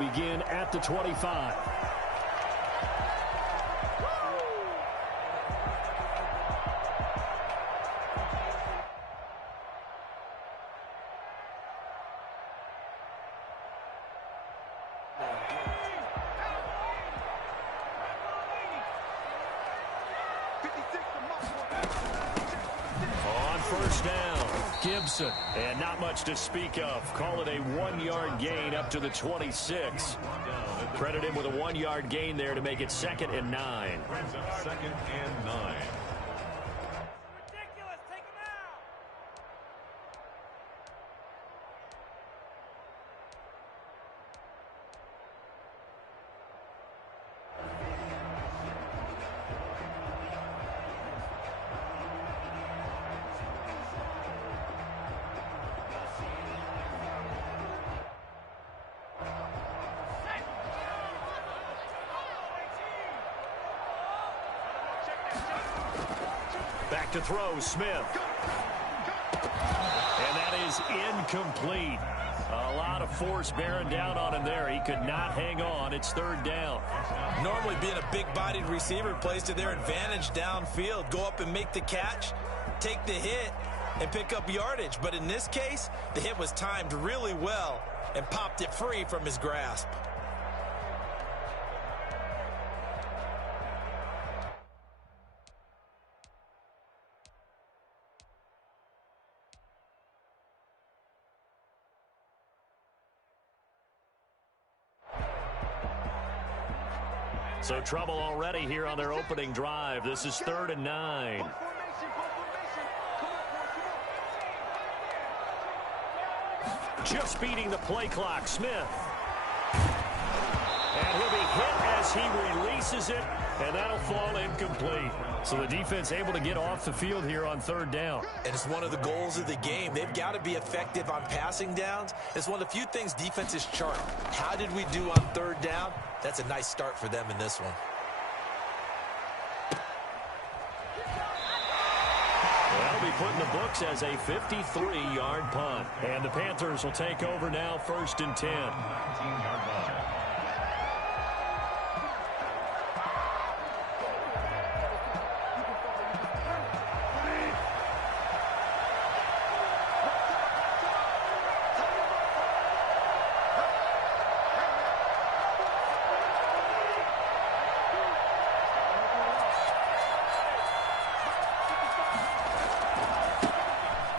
begin at the 25. First down, Gibson, and not much to speak of. Call it a 1-yard gain up to the 26. Credit him with a 1-yard gain there to make it 2nd and 9. Second and 9. Back to throw, Smith. And that is incomplete. A lot of force bearing down on him there. He could not hang on. It's 3rd down. Normally being a big-bodied receiver plays to their advantage downfield. Go up and make the catch, take the hit, and pick up yardage. But in this case, the hit was timed really well and popped it free from his grasp. So trouble already here on their opening drive. This is 3rd and 9. Just beating the play clock, Smith. And he'll be hit as he releases it, and that'll fall incomplete. So the defense able to get off the field here on 3rd down. And it's one of the goals of the game. They've got to be effective on passing downs. It's one of the few things defenses chart. How did we do on 3rd down? That's a nice start for them in this one. That'll be put in the books as a 53-yard punt. And the Panthers will take over now, 1st and 10. 19-yard line.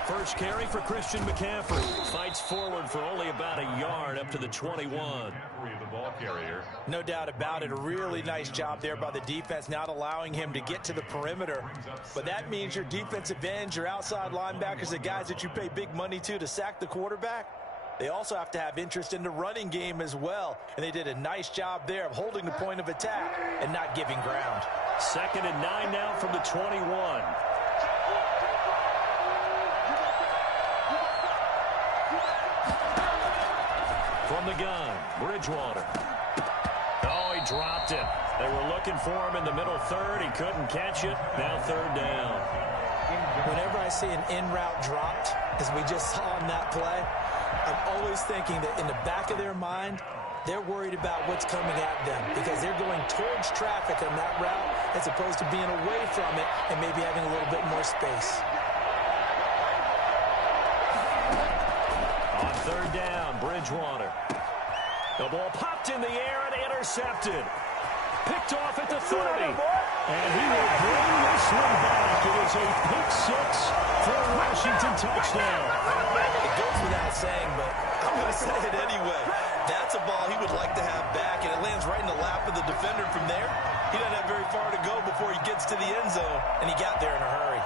First carry for Christian McCaffrey. Fights forward for only about a yard up to the 21. The ball carrier. No doubt about it. A really nice job there by the defense, not allowing him to get to the perimeter. But that means your defensive ends, your outside linebackers, the guys that you pay big money to sack the quarterback, they also have to have interest in the running game as well. And they did a nice job there of holding the point of attack and not giving ground. 2nd and 9 now from the 21. From the gun, Bridgewater. Oh, he dropped it. They were looking for him in the middle 3rd. He couldn't catch it. Now 3rd down. Whenever I see an in-route dropped, as we just saw on that play, I'm always thinking that in the back of their mind, they're worried about what's coming at them because they're going towards traffic on that route as opposed to being away from it and maybe having a little bit more space. On 3rd down, Bridgewater. The ball popped in the air and intercepted. Picked off at the 30. And he will bring this one back. It is a pick 6 for a Washington touchdown. It goes without saying, but I'm going to say it anyway. That's a ball he would like to have back, and it lands right in the lap of the defender from there. He doesn't have very far to go before he gets to the end zone, and he got there in a hurry.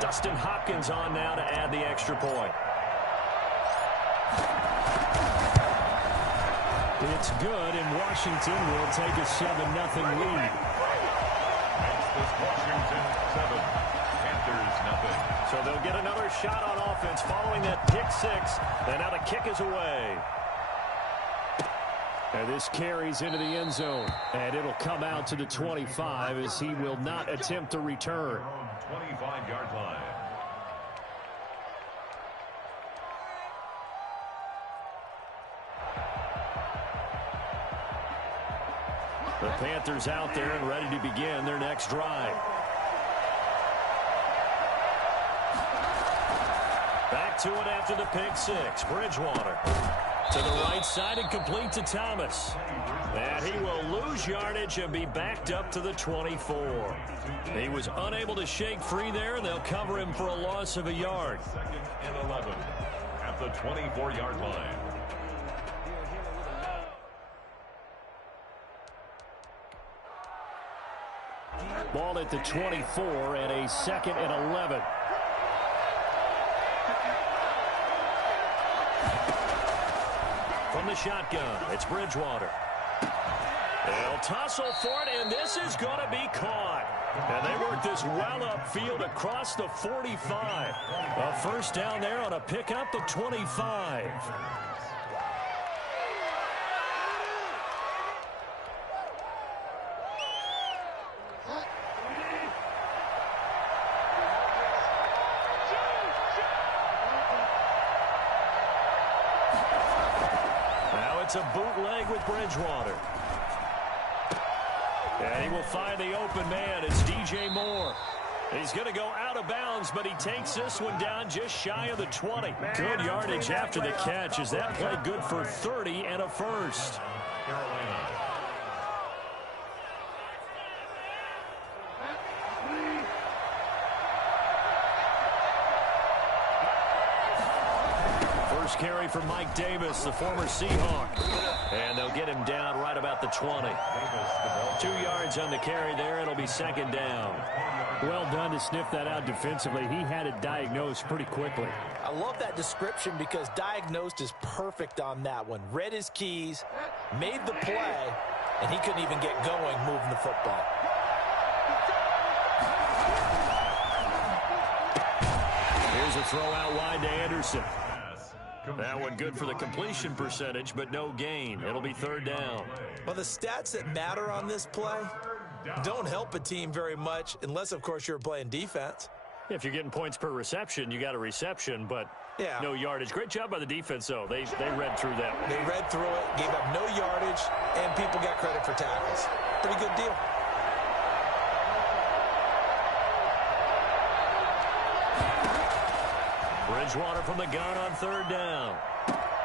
Dustin Hopkins on now to add the extra point. It's good, and Washington will take a 7-0 lead. Washington 7, Panthers nothing. So they'll get another shot on offense following that pick 6. And now the kick is away. And this carries into the end zone. And it'll come out to the 25 as he will not attempt to return. 25-yard line. The Panthers out there and ready to begin their next drive. Back to it after the pick six. Bridgewater to the right side and complete to Thomas. And he will lose yardage and be backed up to the 24. He was unable to shake free there, and they'll cover him for a loss of a yard. 2nd and 11 at the 24-yard line. Ball at the 24 and a 2nd and 11. From the shotgun, it's Bridgewater. They'll tussle for it, and this is going to be caught. And they work this well upfield across the 45. A first down there on a pickup of 25. It's a bootleg with Bridgewater. And he will find the open man. It's DJ Moore. He's going to go out of bounds, but he takes this one down just shy of the 20. Good yardage after the catch. Is that play good for 30 and a first? Carolina. First carry for Mike Davis, the former Seahawk. And they'll get him down right about the 20. 2 yards on the carry there. It'll be second down. Well done to sniff that out defensively. He had it diagnosed pretty quickly. I love that description because diagnosed is perfect on that one. Read his keys, made the play, and he couldn't even get going moving the football. Here's a throw out wide to Anderson. That one good for the completion percentage, but no gain. It'll be third down. Well, the stats that matter on this play don't help a team very much unless, of course, you're playing defense. If you're getting points per reception, you got a reception, but yeah, no yardage. Great job by the defense, though. They read through that one. They read through it, gave up no yardage, and people got credit for tackles. Pretty good deal. Bridgewater from the gun on third down.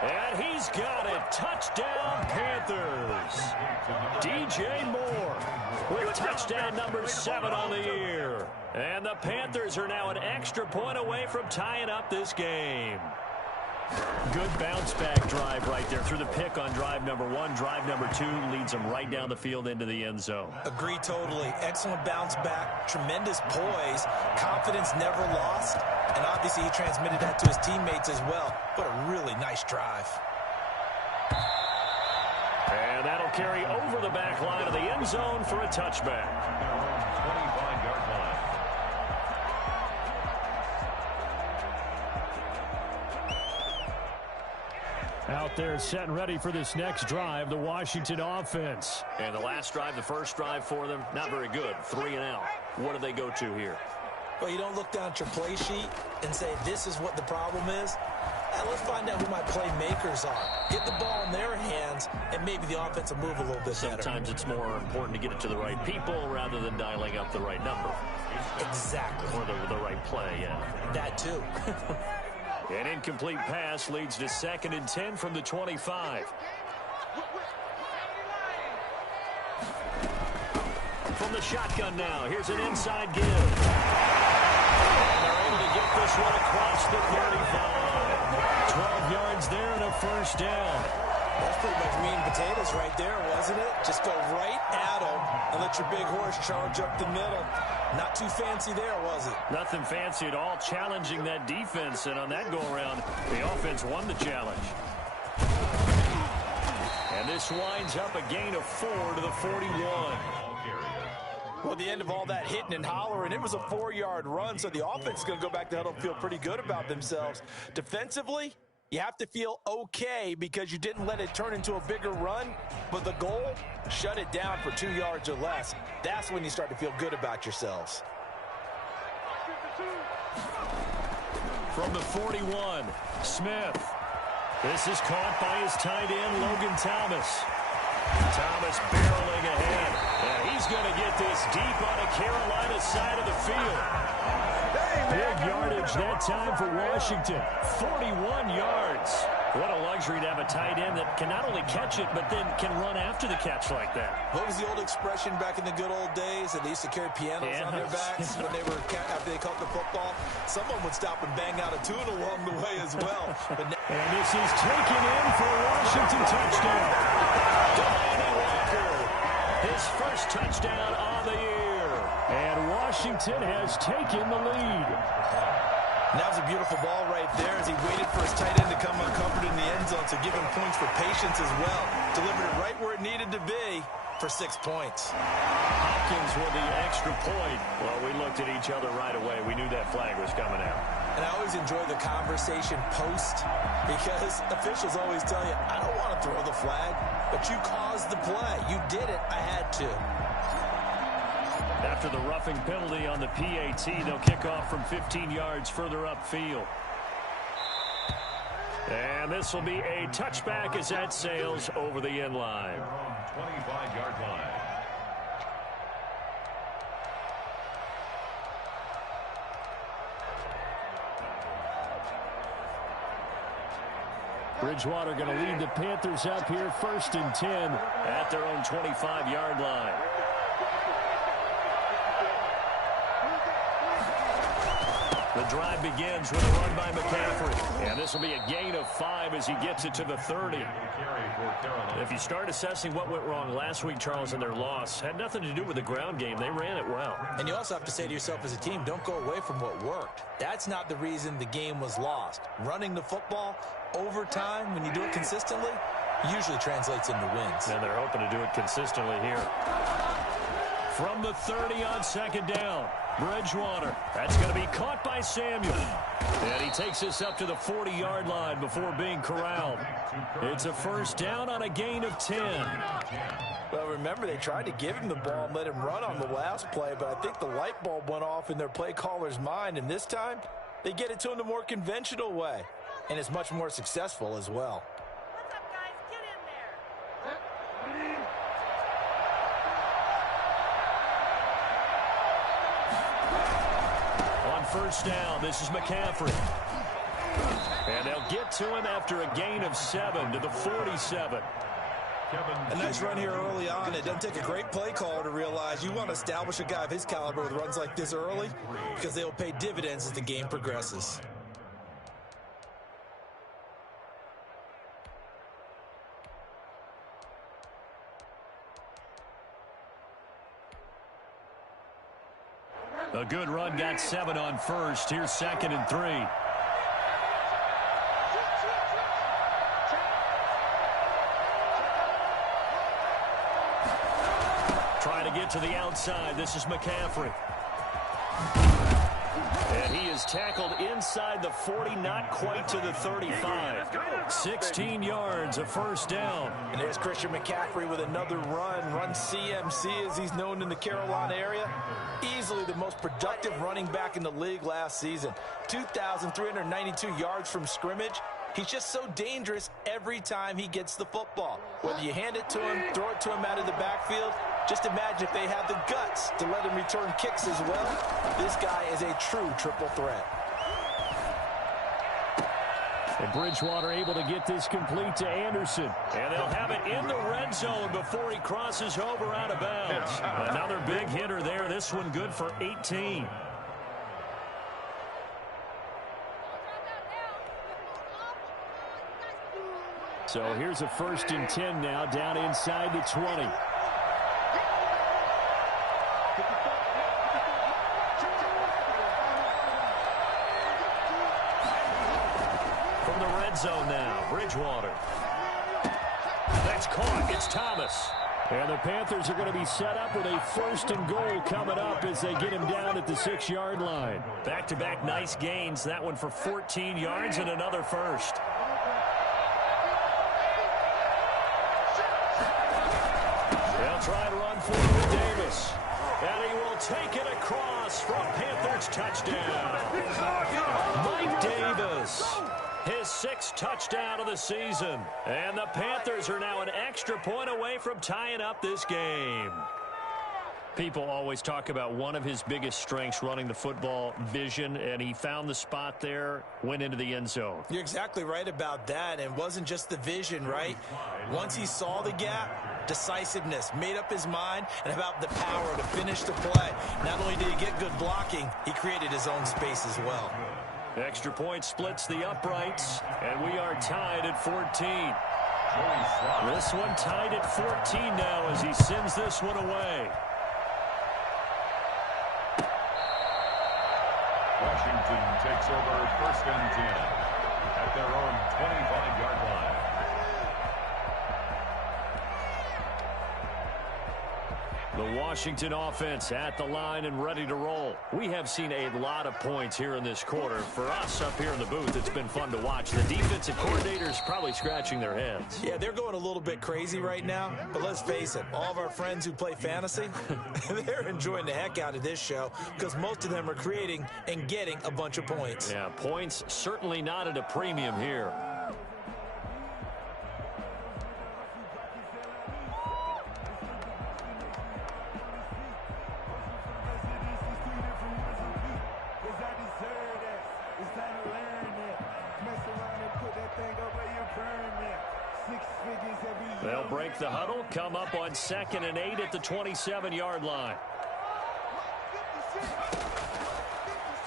And he's got it. Touchdown, Panthers. DJ Moore with touchdown number 7 on the year. And the Panthers are now an extra point away from tying up this game. Good bounce-back drive right there through the pick on drive number 1. Drive number 2 leads them right down the field into the end zone. Agree totally. Excellent bounce back. Tremendous poise. Confidence never lost. And obviously he transmitted that to his teammates as well. What a really nice drive. And that'll carry over the back line of the end zone for a touchback. 25-yard line. Out there set and ready for this next drive, the Washington offense. And the last drive, the first drive for them, not very good. 3 and out. What do they go to here? Well, you don't look down at your play sheet and say, this is what the problem is. Let's find out who my playmakers are. Get the ball in their hands, and maybe the offense will move a little bit better. Sometimes it's more important to get it to the right people rather than dialing up the right number. Exactly. Or the right play, yeah. That too. An incomplete pass leads to 2nd and 10 from the 25. From the shotgun now, here's an inside give. And they're able to get this one across the 35. 12 yards there and a first down. That's pretty much meat and potatoes right there, wasn't it? Just go right at them and let your big horse charge up the middle. Not too fancy there, was it? Nothing fancy at all, challenging that defense. And on that go-around, the offense won the challenge. And this winds up a gain of 4 to the 41. Well, the end of all that hitting and hollering, it was a 4-yard run, so the offense is going to go back to huddle and feel pretty good about themselves. Defensively, You have to feel okay because you didn't let it turn into a bigger run, but the goal, shut it down for 2 yards or less. That's when you start to feel good about yourselves. From the 41, Smith. This is caught by his tight end, Logan Thomas. Thomas barreling ahead. And he's going to get this deep on a Carolina side of the field. Big yardage that time for Washington. 41 yards. What a luxury to have a tight end that can not only catch it, but then can run after the catch like that. What was the old expression back in the good old days that they used to carry pianos on their backs when they were after they caught the football? Someone would stop and bang out a tune along the way as well. And this is taken in for a Washington touchdown. Delaney Walker, his first touchdown on the year. And Washington has taken the lead. And that was a beautiful ball right there as he waited for his tight end to come uncovered in the end zone, so give him points for patience as well. Delivered it right where it needed to be for 6 points. Hopkins with the extra point. Well, we looked at each other right away. We knew that flag was coming out. And I always enjoy the conversation post because officials always tell you, I don't want to throw the flag, but you caused the play. You did it. I had to. After the roughing penalty on the PAT, they'll kick off from 15 yards further upfield. And this will be a touchback as that sails over the end line. 25-yard line. Bridgewater going to lead the Panthers up here 1st and 10 at their own 25-yard line. The drive begins with a run by McCaffrey. And this will be a gain of 5 as he gets it to the 30. If you start assessing what went wrong last week, Charles, in their loss, had nothing to do with the ground game. They ran it well. And you also have to say to yourself as a team, don't go away from what worked. That's not the reason the game was lost. Running the football over time, when you do it consistently, usually translates into wins. And they're hoping to do it consistently here. From the 30 on 2nd down. Bridgewater. That's going to be caught by Samuel. And he takes us up to the 40-yard line before being corralled. It's a 1st down on a gain of 10. Well, remember, they tried to give him the ball and let him run on the last play, but I think the light bulb went off in their play caller's mind, and this time they get it to him the more conventional way, and it's much more successful as well. What's up, guys? Get in there. On 1st down, this is McCaffrey. And they'll get to him after a gain of 7 to the 47. A nice run here early on. It doesn't take a great play caller to realize you want to establish a guy of his caliber with runs like this early because they will pay dividends as the game progresses. A good run got 7 on 1st. Here's 2nd and 3. Trying to get to the outside. This is McCaffrey. And he is tackled inside the 40, not quite to the 35. 16 yards, a 1st down. And there's Christian McCaffrey with another run CMC as he's known in the Carolina area. Easily the most productive running back in the league last season. 2,392 yards from scrimmage. He's just so dangerous every time he gets the football. Whether you hand it to him, throw it to him out of the backfield, just imagine if they have the guts to let him return kicks as well. This guy is a true triple threat. And Bridgewater able to get this complete to Anderson. And they'll have it in the red zone before he crosses over out of bounds. Another big hitter there. This one good for 18. So here's a 1st and 10 now down inside the 20. From the red zone now, Bridgewater. That's caught. It's Thomas. And the Panthers are going to be set up with a 1st and goal coming up as they get him down at the 6-yard line. Back-to-back nice gains. That one for 14 yards and another 1st. They'll try and run for it with Davis. And he will take it across for a Panthers touchdown. Mike Davis, his 6th touchdown of the season. And the Panthers are now an extra point away from tying up this game. People always talk about one of his biggest strengths running the football, vision, and he found the spot there, went into the end zone. You're exactly right about that, and it wasn't just the vision, right? Once he saw the gap, decisiveness, made up his mind, and about the power to finish the play. Not only did he get good blocking, he created his own space as well. Extra point splits the uprights, and we are tied at 14. This one tied at 14 now as he sends this one away. Washington takes over 1st and 10 at their own 25-yard line. The Washington offense at the line and ready to roll. We have seen a lot of points here in this quarter. For us up here in the booth, it's been fun to watch. The defensive coordinators probably scratching their heads. Yeah, they're going a little bit crazy right now, but let's face it, all of our friends who play fantasy, they're enjoying the heck out of this show because most of them are creating and getting a bunch of points. Yeah, points certainly not at a premium here. They'll break the huddle, come up on 2nd and 8 at the 27-yard line.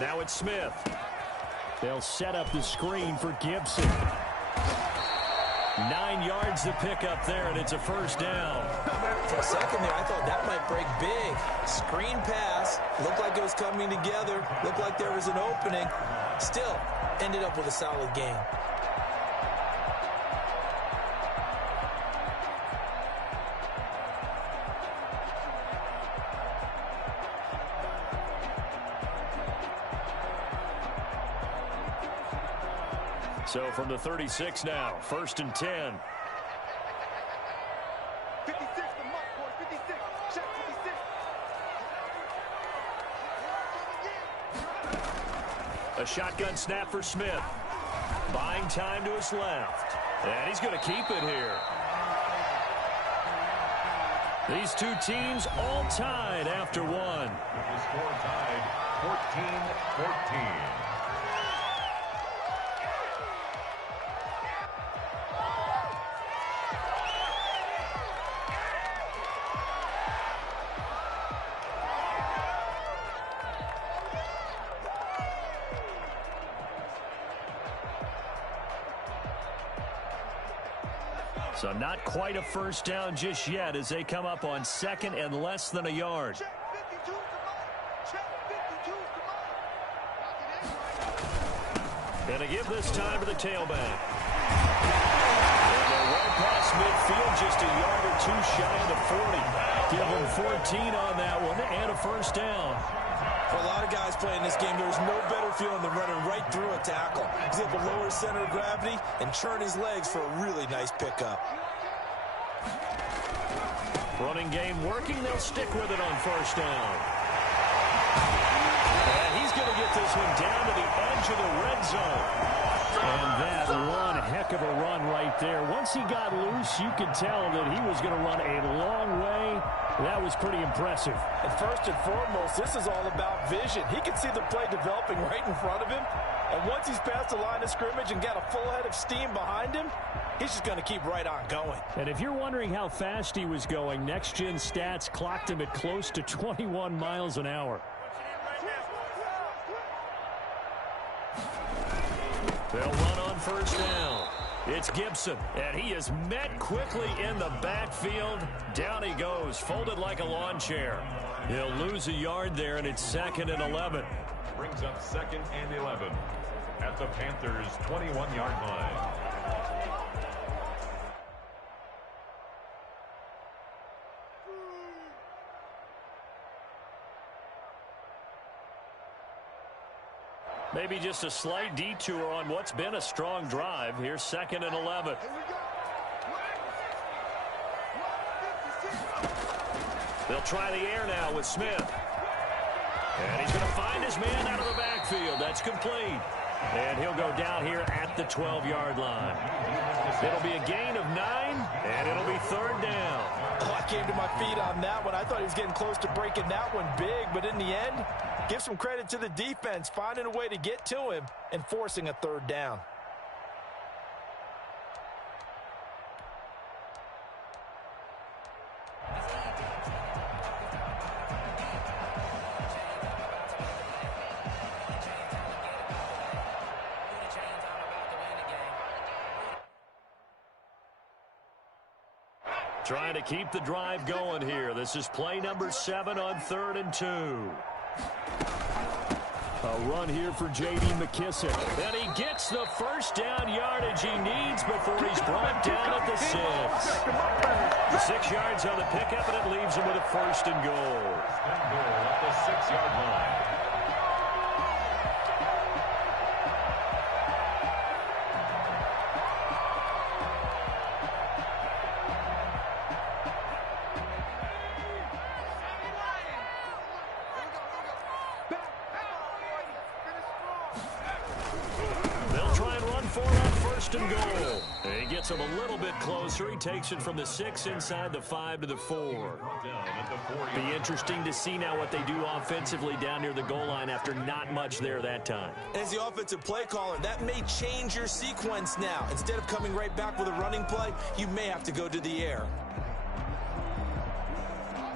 Now it's Smith. They'll set up the screen for Gibson. 9 yards to pick up there, and it's a 1st down. For a second there, I thought that might break big. Screen pass, looked like it was coming together, looked like there was an opening. Still, ended up with a solid game. So from the 36 now, 1st and 10. 56, the mark, boys, 56. Check 56. A shotgun snap for Smith. Buying time to his left. And he's going to keep it here. These two teams all tied after one. The score tied 14-14. So not quite a 1st down just yet as they come up on 2nd and less than a yard. Gonna give this time to the tailback. And they're right past midfield, just a yard or 2 shy of the 40. Give them 14 on that one and a 1st down. For a lot of guys playing this game, there's no better feeling than running right through a tackle. He's able to lower his center of gravity and churn his legs for a really nice pickup. Running game working. They'll stick with it on 1st down. And he's going to get this one down to the edge of the red zone. And that one heck of a run right there. Once he got loose, you could tell that he was going to run a long way. That was pretty impressive. And first and foremost, this is all about vision. He can see the play developing right in front of him. And once he's past the line of scrimmage and got a full head of steam behind him, he's just going to keep right on going. And if you're wondering how fast he was going, Next Gen Stats clocked him at close to 21 miles an hour. They'll run on 1st down. It's Gibson, and he is met quickly in the backfield. Down he goes, folded like a lawn chair. He'll lose a yard there, and it's 2nd and 11. Brings up 2nd and 11 at the Panthers' 21-yard line. Maybe just a slight detour on what's been a strong drive. Here's 2nd and 11. They'll try the air now with Smith. And he's going to find his man out of the backfield. That's complete. And he'll go down here at the 12-yard line. It'll be a gain of 9, and it'll be 3rd down. Oh, I came to my feet on that one. I thought he was getting close to breaking that one big, but in the end, give some credit to the defense, finding a way to get to him and forcing a 3rd down. Trying to keep the drive going here. This is play number 7 on 3rd and 2. A run here for J.D. McKissick. And he gets the 1st down yardage he needs before he's brought down at the 6. 6 yards on the pickup, and it leaves him with a 1st and goal. At the 6-yard line. And goal. He gets him a little bit closer. He takes it from the 6 inside the 5 to the 4. Be interesting to see now what they do offensively down near the goal line after not much there that time. As the offensive play caller, that may change your sequence now. Instead of coming right back with a running play, you may have to go to the air.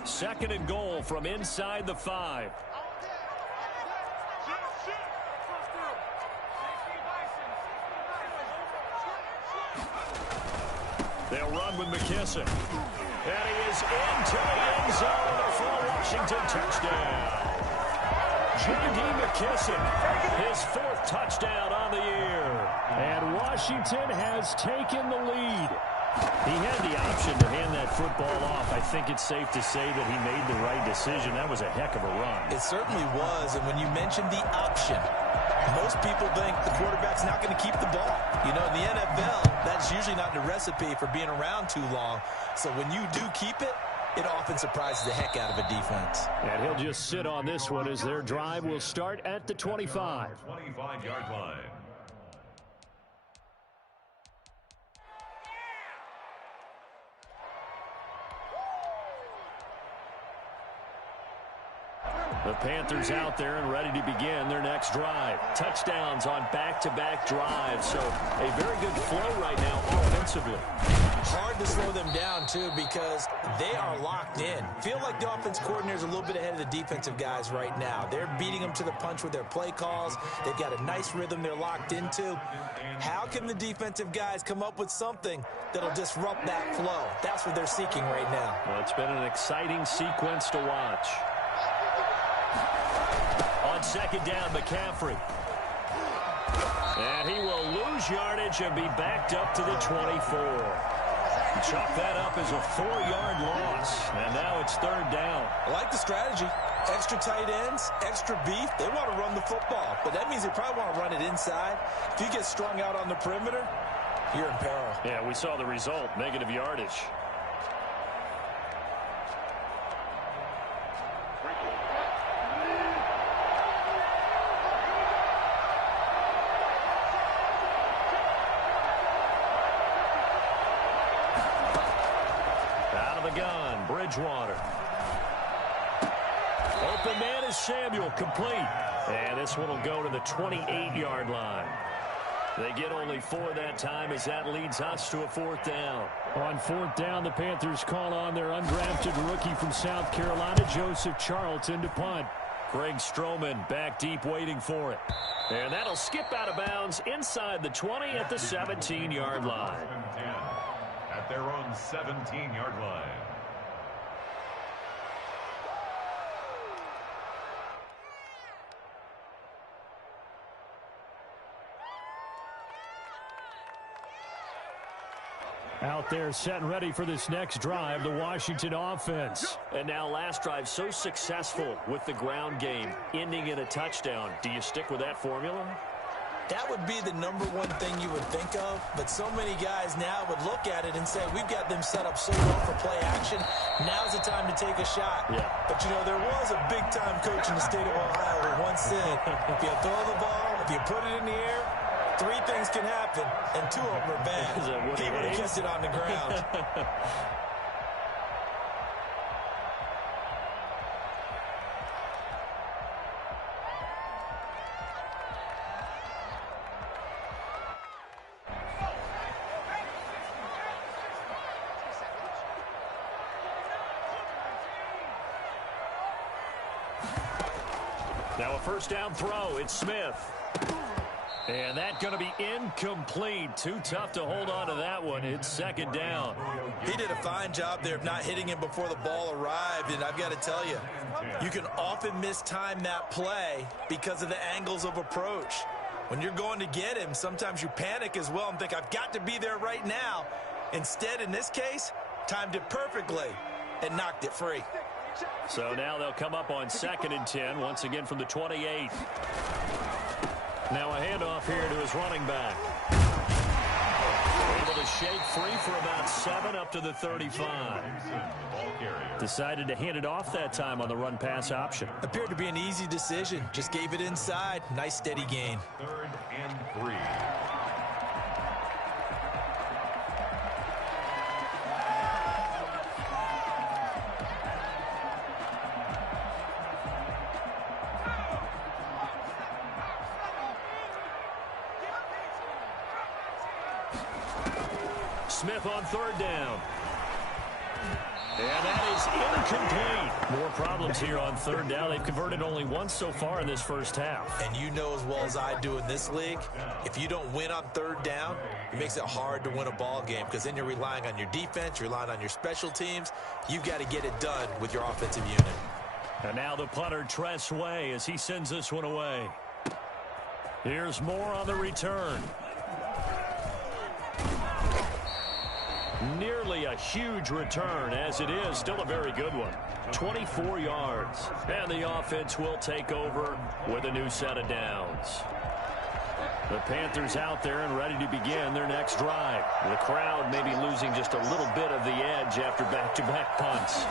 2nd and goal from inside the 5. They'll run with McKissick. And he is into the end zone for a Washington touchdown. J.D. McKissick, his 4th touchdown on the year. And Washington has taken the lead. He had the option to hand that football off. I think it's safe to say that he made the right decision. That was a heck of a run. It certainly was. And when you mentioned the option, most people think the quarterback's not going to keep the ball. You know, in the NFL, that's usually not the recipe for being around too long. So when you do keep it, it often surprises the heck out of a defense. And he'll just sit on this one as their drive will start at the 25. 25-yard line. The Panthers out there and ready to begin their next drive. Touchdowns on back-to-back drives. So a very good flow right now offensively. Hard to slow them down, too, because they are locked in. Feel like the offense coordinator is a little bit ahead of the defensive guys right now. They're beating them to the punch with their play calls. They've got a nice rhythm they're locked into. How can the defensive guys come up with something that'll disrupt that flow? That's what they're seeking right now. Well, it's been an exciting sequence to watch. On 2nd down, McCaffrey. And he will lose yardage and be backed up to the 24. Chalk that up as a 4-yard loss. And now it's 3rd down. I like the strategy. Extra tight ends, extra beef. They want to run the football. But that means they probably want to run it inside. If you get strung out on the perimeter, you're in peril. Yeah, we saw the result. Negative yardage. Bridgewater. Open man is Samuel, complete. And this one will go to the 28-yard line. They get only 4 that time as that leads us to a 4th down. On 4th down, the Panthers call on their undrafted rookie from South Carolina, Joseph Charlton, to punt. Greg Stroman back deep waiting for it. And that'll skip out of bounds inside the 20 at the 17-yard line. At their own 17-yard line. Out there set and ready for this next drive, the Washington offense. And now last drive so successful with the ground game, ending in a touchdown. Do you stick with that formula? That would be the #1 thing you would think of, but so many guys now would look at it and say, we've got them set up so well for play action. Now's the time to take a shot. Yeah. But, you know, there was a big-time coach in the state of Ohio who once said, if you throw the ball, if you put it in the air, 3 things can happen, and 2 of them are bad. He would have kept it on the ground. Now a first down throw. It's Smith. And that's going to be incomplete. Too tough to hold on to that one. It's second down. He did a fine job there of not hitting him before the ball arrived, and I've got to tell you, you can often mistime that play because of the angles of approach. When you're going to get him, sometimes you panic as well and think, I've got to be there right now. Instead, in this case, timed it perfectly and knocked it free. So now they'll come up on 2nd and 10, once again from the 28. Now a handoff here to his running back. Able to shake free for about 7 up to the 35. Decided to hand it off that time on the run-pass option. Appeared to be an easy decision. Just gave it inside. Nice steady gain. 3rd and 3. Smith on 3rd down. And that is incomplete. More problems here on 3rd down. They've converted only once so far in this first half. And you know as well as I do in this league, if you don't win on 3rd down, it makes it hard to win a ball game because then you're relying on your defense, you're relying on your special teams. You've got to get it done with your offensive unit. And now the punter, Tress Way, as he sends this one away. Here's more on the return. Nearly a huge return, as it is still a very good one. 24 yards. And the offense will take over with a new set of downs. The Panthers out there and ready to begin their next drive. The crowd may be losing just a little bit of the edge after back-to-back punts.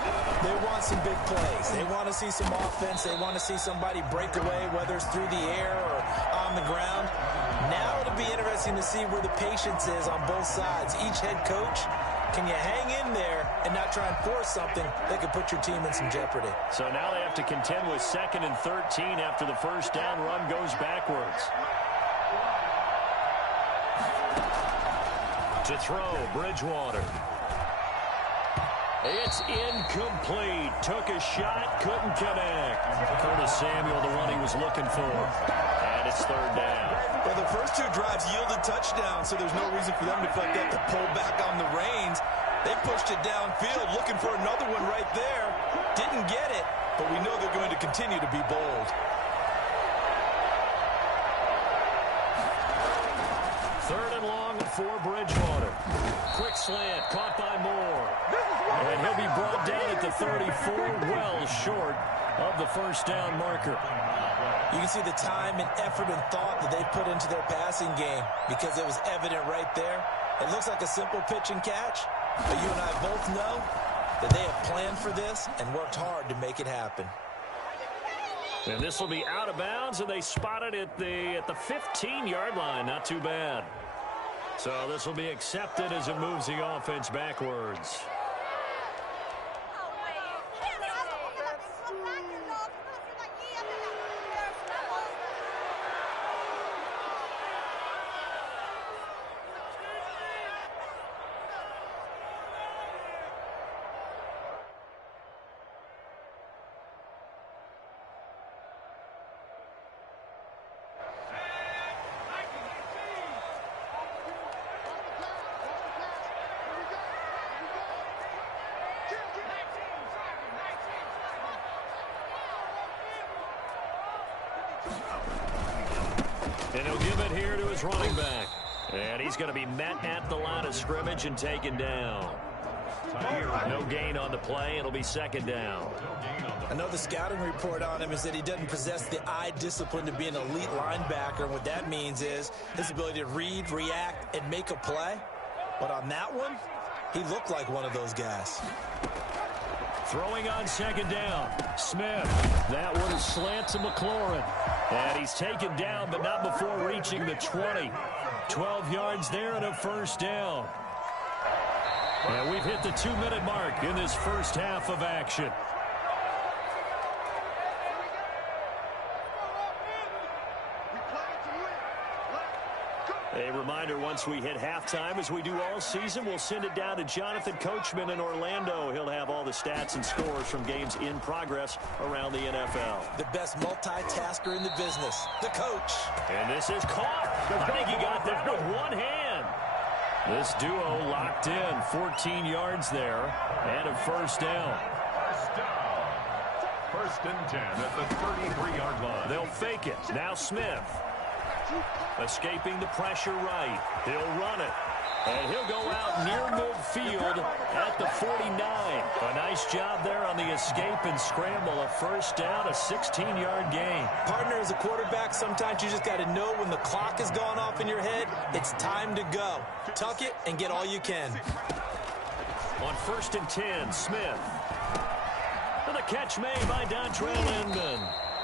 They want some big plays. They want to see some offense. They want to see somebody break away, whether it's through the air or on the ground. Now it'll be interesting to see where the patience is on both sides. Each head coach, can you hang in there and not try and force something that could put your team in some jeopardy? So now they have to contend with 2nd and 13 after the first down run goes backwards. To throw, Bridgewater. It's incomplete. Took a shot, couldn't connect. Curtis Samuel, the one he was looking for. And it's 3rd down. Well, the first 2 drives yielded touchdowns, so there's no reason for them to feel like they have to pull back on the reins. They pushed it downfield, looking for another one right there. Didn't get it, but we know they're going to continue to be bold. 3rd and long for Bridgewater. Quick slant, caught by Moore. And he'll be brought down at the 34, well short of the first down marker. You can see the time and effort and thought that they put into their passing game because it was evident right there. It looks like a simple pitch and catch, but you and I both know that they have planned for this and worked hard to make it happen. And this will be out of bounds, and they spot it at the 15-yard line. Not too bad. So this will be accepted as it moves the offense backwards. And he'll give it here to his running back. And he's going to be met at the line of scrimmage and taken down. No gain on the play. It'll be second down. I know the scouting report on him is that he doesn't possess the eye discipline to be an elite linebacker. And what that means is his ability to read, react, and make a play. But on that one, he looked like one of those guys. Throwing on second down. Smith. That one is slant to McLaurin. And he's taken down, but not before reaching the 20. 12 yards there and a first down. And we've hit the 2-minute mark in this first half of action. A reminder, once we hit halftime, as we do all season, we'll send it down to Jonathan Coachman in Orlando. He'll have all the stats and scores from games in progress around the NFL. The best multitasker in the business, the coach. And this is caught. I think he got that with one hand. This duo locked in. 14 yards there and a first down. First down. First and 10 at the 33-yard line. They'll fake it. Now Smith. Escaping the pressure right. He'll run it. And he'll go out near midfield at the 49. A nice job there on the escape and scramble. A first down, a 16-yard gain. Partner, as a quarterback, sometimes you just got to know when the clock has gone off in your head, it's time to go. Tuck it and get all you can. On first and 10, Smith. And the catch made by Dontrell Inman.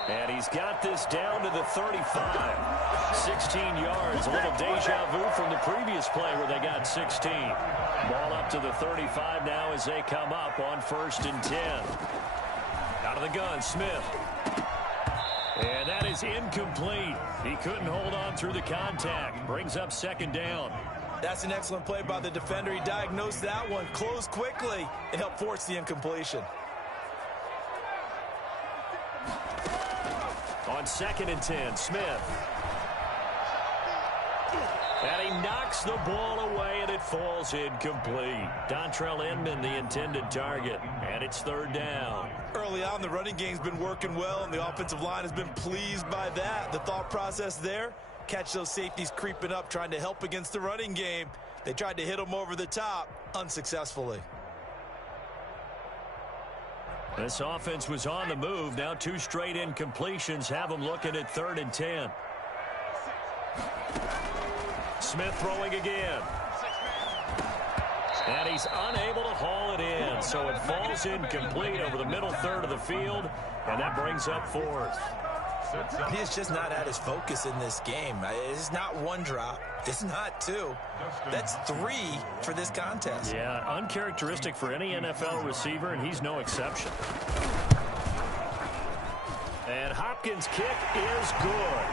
And he's got this down to the 35. 16 yards. A little deja vu from the previous play where they got 16. Ball up to the 35 now as they come up on first and 10. Out of the gun, Smith. And that is incomplete. He couldn't hold on through the contact. Brings up second down. That's an excellent play by the defender. He diagnosed that one, closed quickly, and helped force the incompletion. On second and 10, Smith. And he knocks the ball away, and it falls incomplete. Dontrell Inman, the intended target, and it's third down. Early on, the running game's been working well, and the offensive line has been pleased by that. The thought process there, catch those safeties creeping up, trying to help against the running game. They tried to hit them over the top, unsuccessfully. This offense was on the move. Now 2 straight incompletions have them looking at third and 10. Smith throwing again. And he's unable to haul it in. So it falls incomplete over the middle third of the field. And that brings up fourth. He's just not at his focus in this game. It's not one drop. It's not 2. That's 3 for this contest. Yeah, uncharacteristic for any NFL receiver, and he's no exception. And Hopkins' kick is good.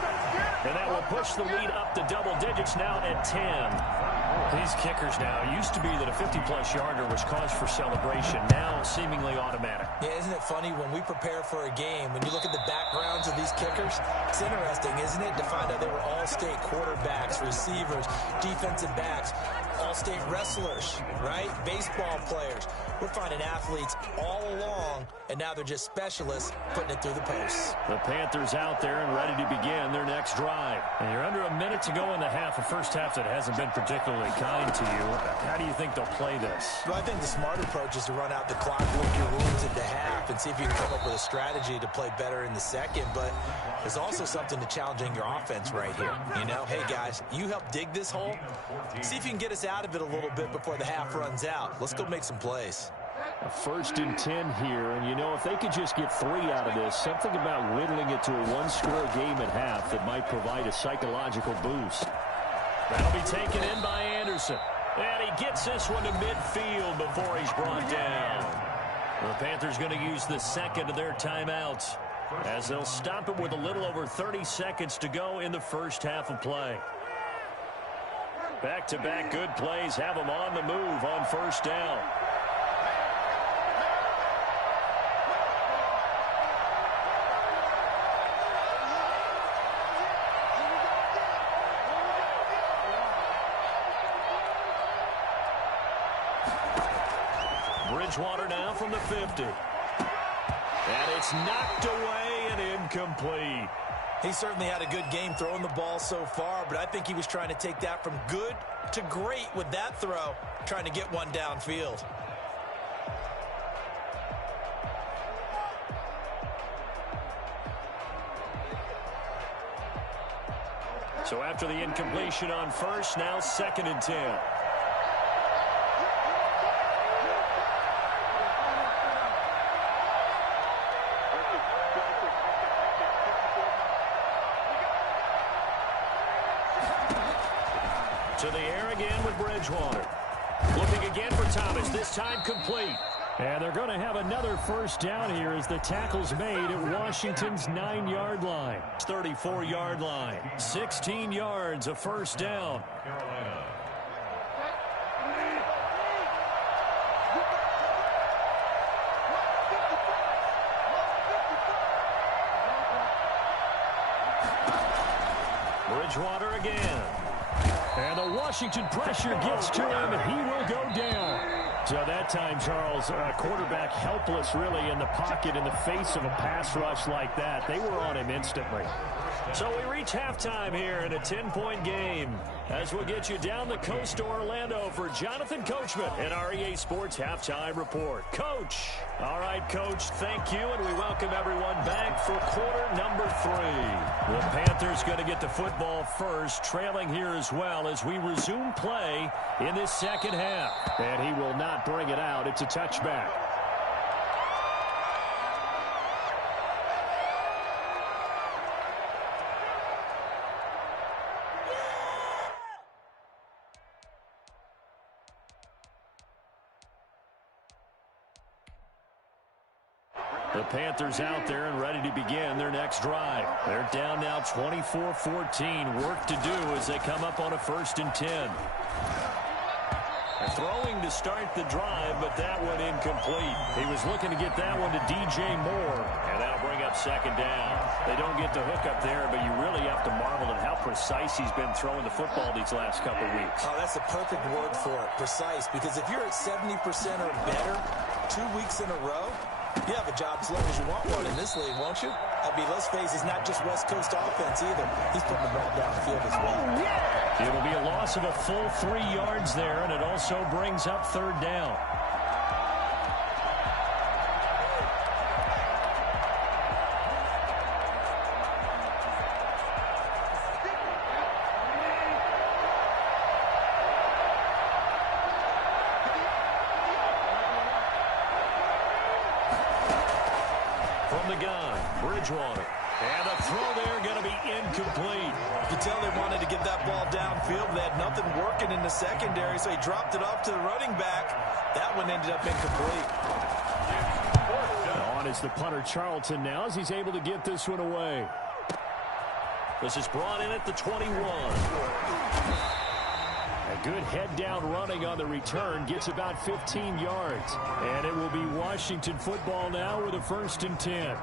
And that will push the lead up to double digits now at 10. These kickers now, used to be that a 50-plus yarder was cause for celebration. Now seemingly automatic. Yeah, isn't it funny when we prepare for a game, when you look at the backgrounds of these kickers, it's interesting, isn't it, to find out they were all-state quarterbacks, receivers, defensive backs, all-state wrestlers, right? Baseball players. We're finding athletes all along, and now they're just specialists putting it through the posts. The Panthers out there and ready to begin their next drive. And you're under a minute to go in the half, a first half that hasn't been particularly kind to you. How do you think they'll play this? Well, I think the smart approach is to run out the clock, lick your wounds at the half, and see if you can come up with a strategy to play better in the second. But there's also something to challenging your offense right here. You know, hey, guys, you help dig this hole. See if you can get us out of it a little bit before the half runs out. Let's go make some plays. A first and 10 here, and you know, if they could just get 3 out of this, something about whittling it to a one-score game at half that might provide a psychological boost. That'll be taken in by Anderson. And he gets this one to midfield before he's brought down. The Panthers going to use the second of their timeouts as they'll stop it with a little over 30 seconds to go in the first half of play. Back-to-back good plays have them on the move on first down. Bridgewater now from the 50. And it's knocked away and incomplete. He certainly had a good game throwing the ball so far, but I think he was trying to take that from good to great with that throw, trying to get one downfield. So after the incompletion on first, now 2nd and 10. To the air again with Bridgewater. Looking again for Thomas, this time complete. And they're going to have another first down here as the tackle's made at Washington's 9-yard line. 34-yard line. 16 yards, a first down. Carolina. Bridgewater again. And the Washington pressure gets to him, and he will go down. So that time, Charles, quarterback helpless really in the pocket in the face of a pass rush like that. They were on him instantly. So we reach halftime here in a 10-point game as we'll get you down the coast to Orlando for Jonathan Coachman in our EA Sports Halftime Report. Coach. All right, Coach, thank you, and we welcome everyone back for quarter number 3. The Panthers going to get the football first, trailing here as well as we resume play in this second half. And he will not bring it out. It's a touchback. The Panthers out there and ready to begin their next drive. They're down now 24-14. Work to do as they come up on a 1st and 10. They're throwing to start the drive, but that one incomplete. He was looking to get that one to DJ Moore, and that'll bring up 2nd down. They don't get the hook up there, but you really have to marvel at how precise he's been throwing the football these last couple weeks. Oh, that's the perfect word for it, precise, because if you're at 70% or better 2 weeks in a row, you have a job as long as you want one in this league, won't you? I mean, let's face it, it's not just West Coast offense either. He's putting the ball downfield as well. It'll be a loss of a full 3 yards there, and it also brings up 3rd down. Bridgewater. And the throw there going to be incomplete. You can tell they wanted to get that ball downfield. They had nothing working in the secondary, so he dropped it off to the running back. That one ended up incomplete. On is the punter Charlton now as he's able to get this one away. This is brought in at the 21. A good head down running on the return. Gets about 15 yards. And it will be Washington football now with a 1st and 10.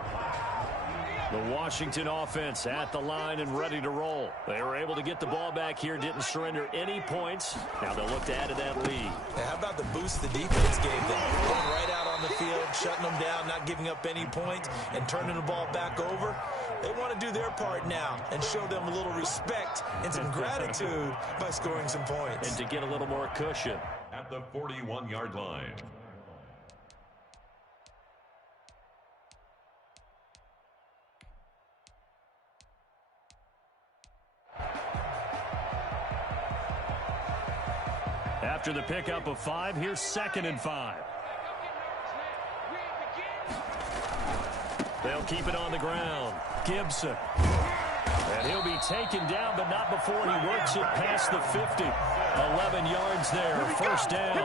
The Washington offense at the line and ready to roll. They were able to get the ball back here, didn't surrender any points. Now they'll look to add to that lead. How about the boost the defense gave them? Going right out on the field, shutting them down, not giving up any points, and turning the ball back over. They want to do their part now and show them a little respect and some gratitude by scoring some points. And to get a little more cushion. At the 41-yard line. After the pickup of 5, here's 2nd and 5. They'll keep it on the ground. Gibson. And he'll be taken down, but not before he works it past the 50. 11 yards there, 1st down.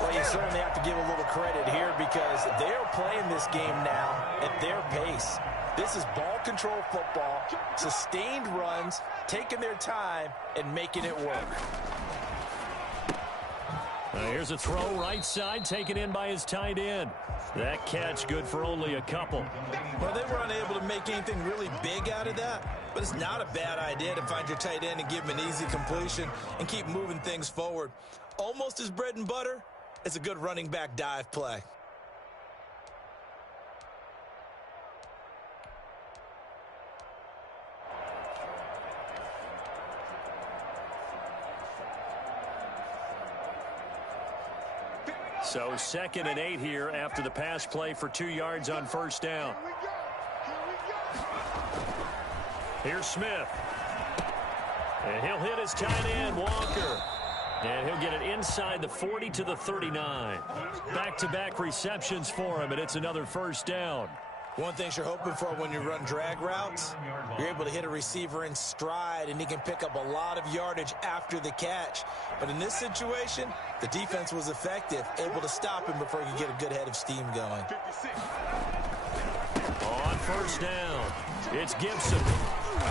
Well, you certainly have to give a little credit here because they're playing this game now at their pace. This is ball control football, sustained runs, taking their time, and making it work. Here's a throw right side taken in by his tight end. That catch good for only a couple. Well, they were unable to make anything really big out of that, but it's not a bad idea to find your tight end and give him an easy completion and keep moving things forward. Almost as bread and butter, it's a good running back dive play. So 2nd and 8 here after the pass play for 2 yards on 1st down. Here's Smith. And he'll hit his tight end, Walker. And he'll get it inside the 40 to the 39. Back-to-back receptions for him, and it's another first down. One thing you're hoping for when you run drag routes, you're able to hit a receiver in stride, and he can pick up a lot of yardage after the catch. But in this situation, the defense was effective, able to stop him before he could get a good head of steam going. On first down, it's Gibson.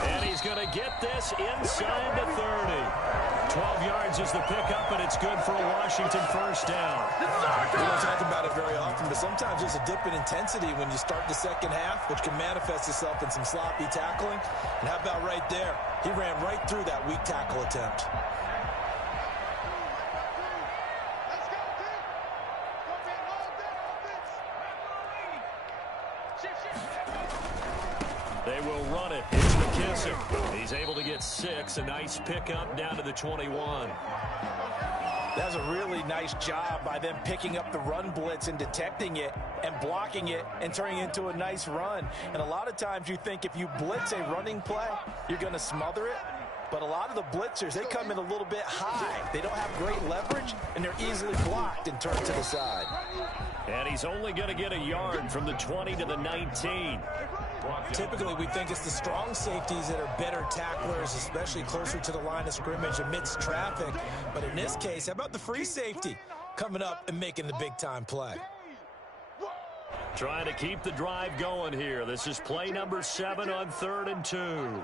And he's going to get this inside the 30. 12 yards is the pickup, and it's good for a Washington first down. We don't talk about it very often, but sometimes there's a dip in intensity when you start the second half, which can manifest itself in some sloppy tackling. And how about right there? He ran right through that weak tackle attempt. They will run it. It's McKissick. He's able to get 6. A nice pickup down to the 21. That was a really nice job by them picking up the run blitz and detecting it and blocking it and turning it into a nice run. And a lot of times you think if you blitz a running play, you're going to smother it. But a lot of the blitzers, they come in a little bit high. They don't have great leverage, and they're easily blocked and turned to the side. And he's only going to get a yard from the 20 to the 19. Typically, we think it's the strong safeties that are better tacklers, especially closer to the line of scrimmage amidst traffic. But in this case, how about the free safety coming up and making the big-time play? Trying to keep the drive going here. This is play number 7 on 3rd and 2.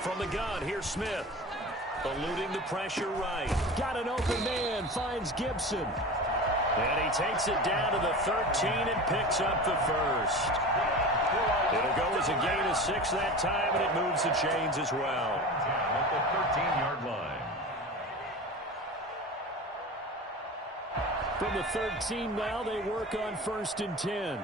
From the gun, here's Smith. Eluding the pressure right. Got an open man, finds Gibson. And he takes it down to the 13 and picks up the first. It'll go as a gain of 6 that time, and it moves the chains as well. At the 13-yard line. From the 13 now, they work on 1st and 10.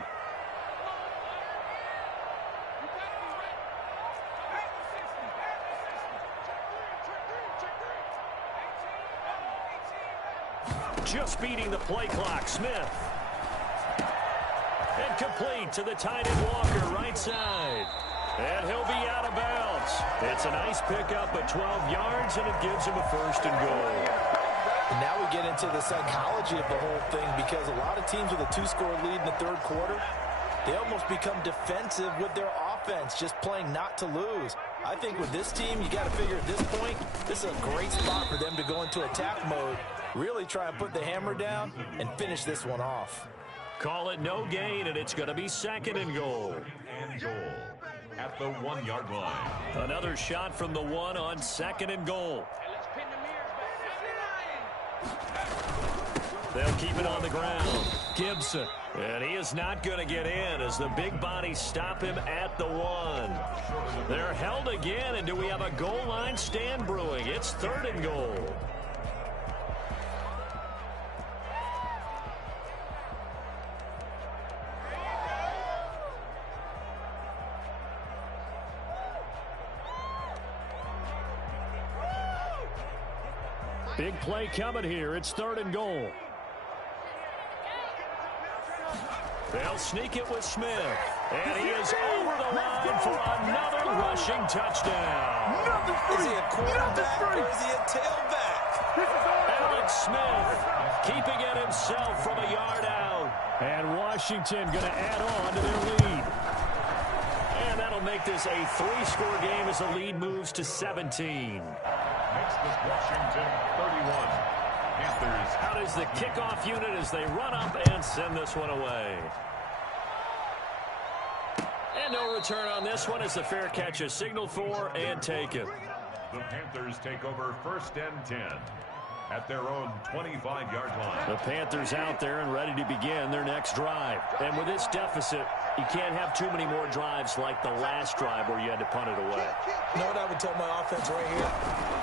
Just beating the play clock, Smith. And complete to the tight end Walker, right side. And he'll be out of bounds. It's a nice pickup at 12 yards, and it gives him a 1st and goal. And now we get into the psychology of the whole thing, because a lot of teams with a 2-score lead in the 3rd quarter, they almost become defensive with their offense, just playing not to lose. I think with this team, you got to figure at this point, this is a great spot for them to go into attack mode, really try and put the hammer down and finish this one off. Call it no gain, and it's going to be 2nd and goal. And goal at the 1-yard line. Another shot from the 1 on 2nd and goal. They'll keep it on the ground. Gibson. And he is not going to get in as the big bodies stop him at the 1. They're held again, and do we have a goal line stand brewing? It's 3rd and goal. Big play coming here. It's 3rd and goal. They'll sneak it with Smith. And he is over the line for another rushing touchdown. Is he a quarterback or is he a tailback? Alex Smith keeping it himself from a yard out. And Washington going to add on to their lead. And that'll make this a 3-score game as the lead moves to 17. Makes this Washington 31. Panthers. Out is the kickoff unit as they run up and send this one away. And no return on this one as the fair catch is signaled for and taken. The Panthers take over 1st and 10 at their own 25-yard line. The Panthers out there and ready to begin their next drive. And with this deficit, you can't have too many more drives like the last drive where you had to punt it away. You know what I would tell my offense right here?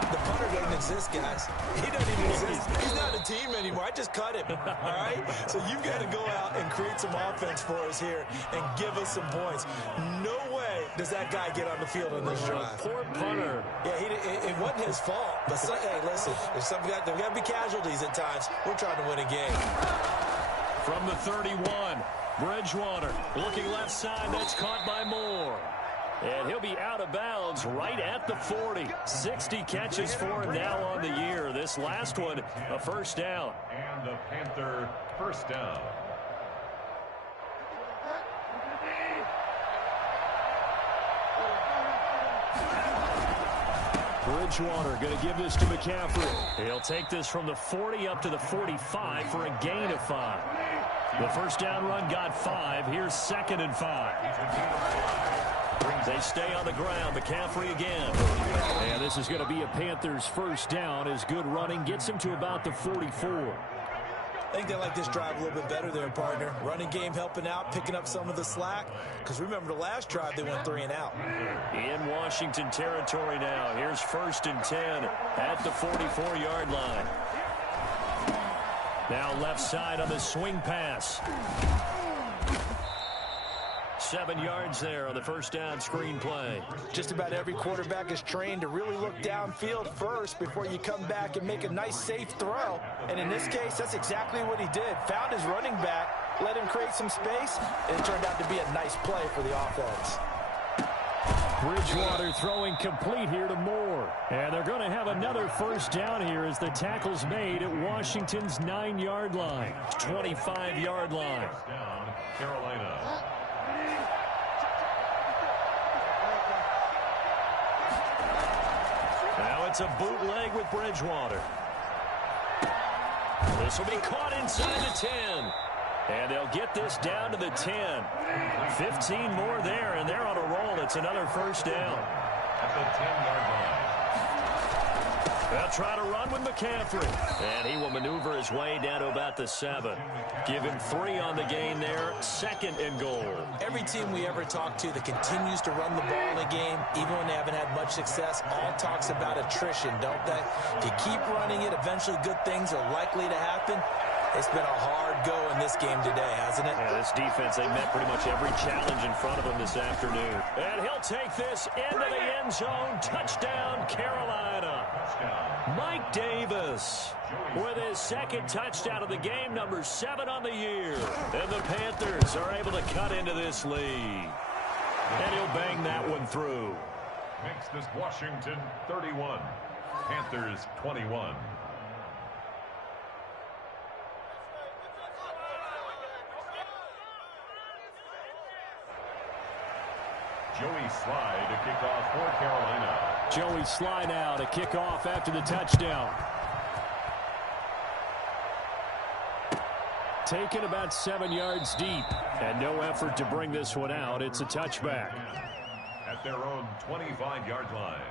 The punter doesn't exist, guys. He doesn't even exist. He's not a team anymore. I just cut him, all right? So you've got to go out and create some offense for us here and give us some points. No way does that guy get on the field on this drive. Poor punter. Yeah, it wasn't his fault. But, hey, listen, there's got to be casualties at times. We're trying to win a game. From the 31, Bridgewater looking left side. That's caught by Moore. And he'll be out of bounds right at the 40. 60 catches for him now on the year. This last one, a first down. And the Panther first down. Bridgewater going to give this to McCaffrey. He'll take this from the 40 up to the 45 for a gain of 5. The first down run got 5. Here's 2nd and 5. They stay on the ground. McCaffrey again. And this is going to be a Panthers first down as good running gets him to about the 44. I think they like this drive a little bit better there, partner. Running game helping out, picking up some of the slack. Because remember the last drive, they went 3 and out. In Washington territory now. Here's 1st and 10 at the 44-yard line. Now left side on the swing pass. 7 yards there on the first down screen play. Just about every quarterback is trained to really look downfield first before you come back and make a nice, safe throw. And in this case, that's exactly what he did. Found his running back, let him create some space, and it turned out to be a nice play for the offense. Bridgewater throwing complete here to Moore. And they're going to have another first down here as the tackle's made at Washington's 9-yard line. 25-yard line. Down, Carolina. Now it's a bootleg with Bridgewater. This will be caught inside the 10. And they'll get this down to the 10. 15 more there, and they're on a roll. It's another first down. At the 10-yard line. They'll try to run with McCaffrey. And he will maneuver his way down to about the 7. Give him 3 on the gain there. 2nd and goal. Every team we ever talk to that continues to run the ball in a game, even when they haven't had much success, all talks about attrition, don't they? If you keep running it, eventually good things are likely to happen. It's been a hard go in this game today, hasn't it? Yeah, this defense, they met pretty much every challenge in front of them this afternoon. And he'll take this into the end zone. Touchdown, Carolina. Mike Davis with his 2nd touchdown of the game, number 7 on the year. And the Panthers are able to cut into this lead. And he'll bang that one through. Makes this Washington 31. Panthers 21. Joey Sly to kick off for Carolina. Joey Sly now to kick off after the touchdown. Taken about 7 yards deep. And no effort to bring this one out. It's a touchback. At their own 25-yard line.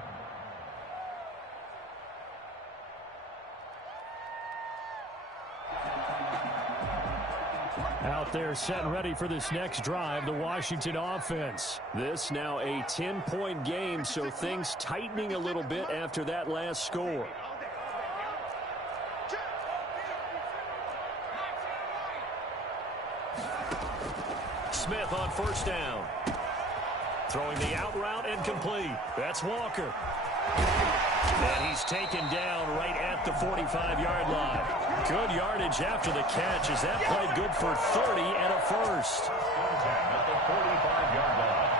Out there set and ready for this next drive, the Washington offense. This now a 10-point game, so things tightening a little bit after that last score. Smith on first down. Throwing the out route and complete. That's Walker. And he's taken down right at the 45-yard line. Good yardage after the catch as that played good for 30 and a first. At the 45-yard line.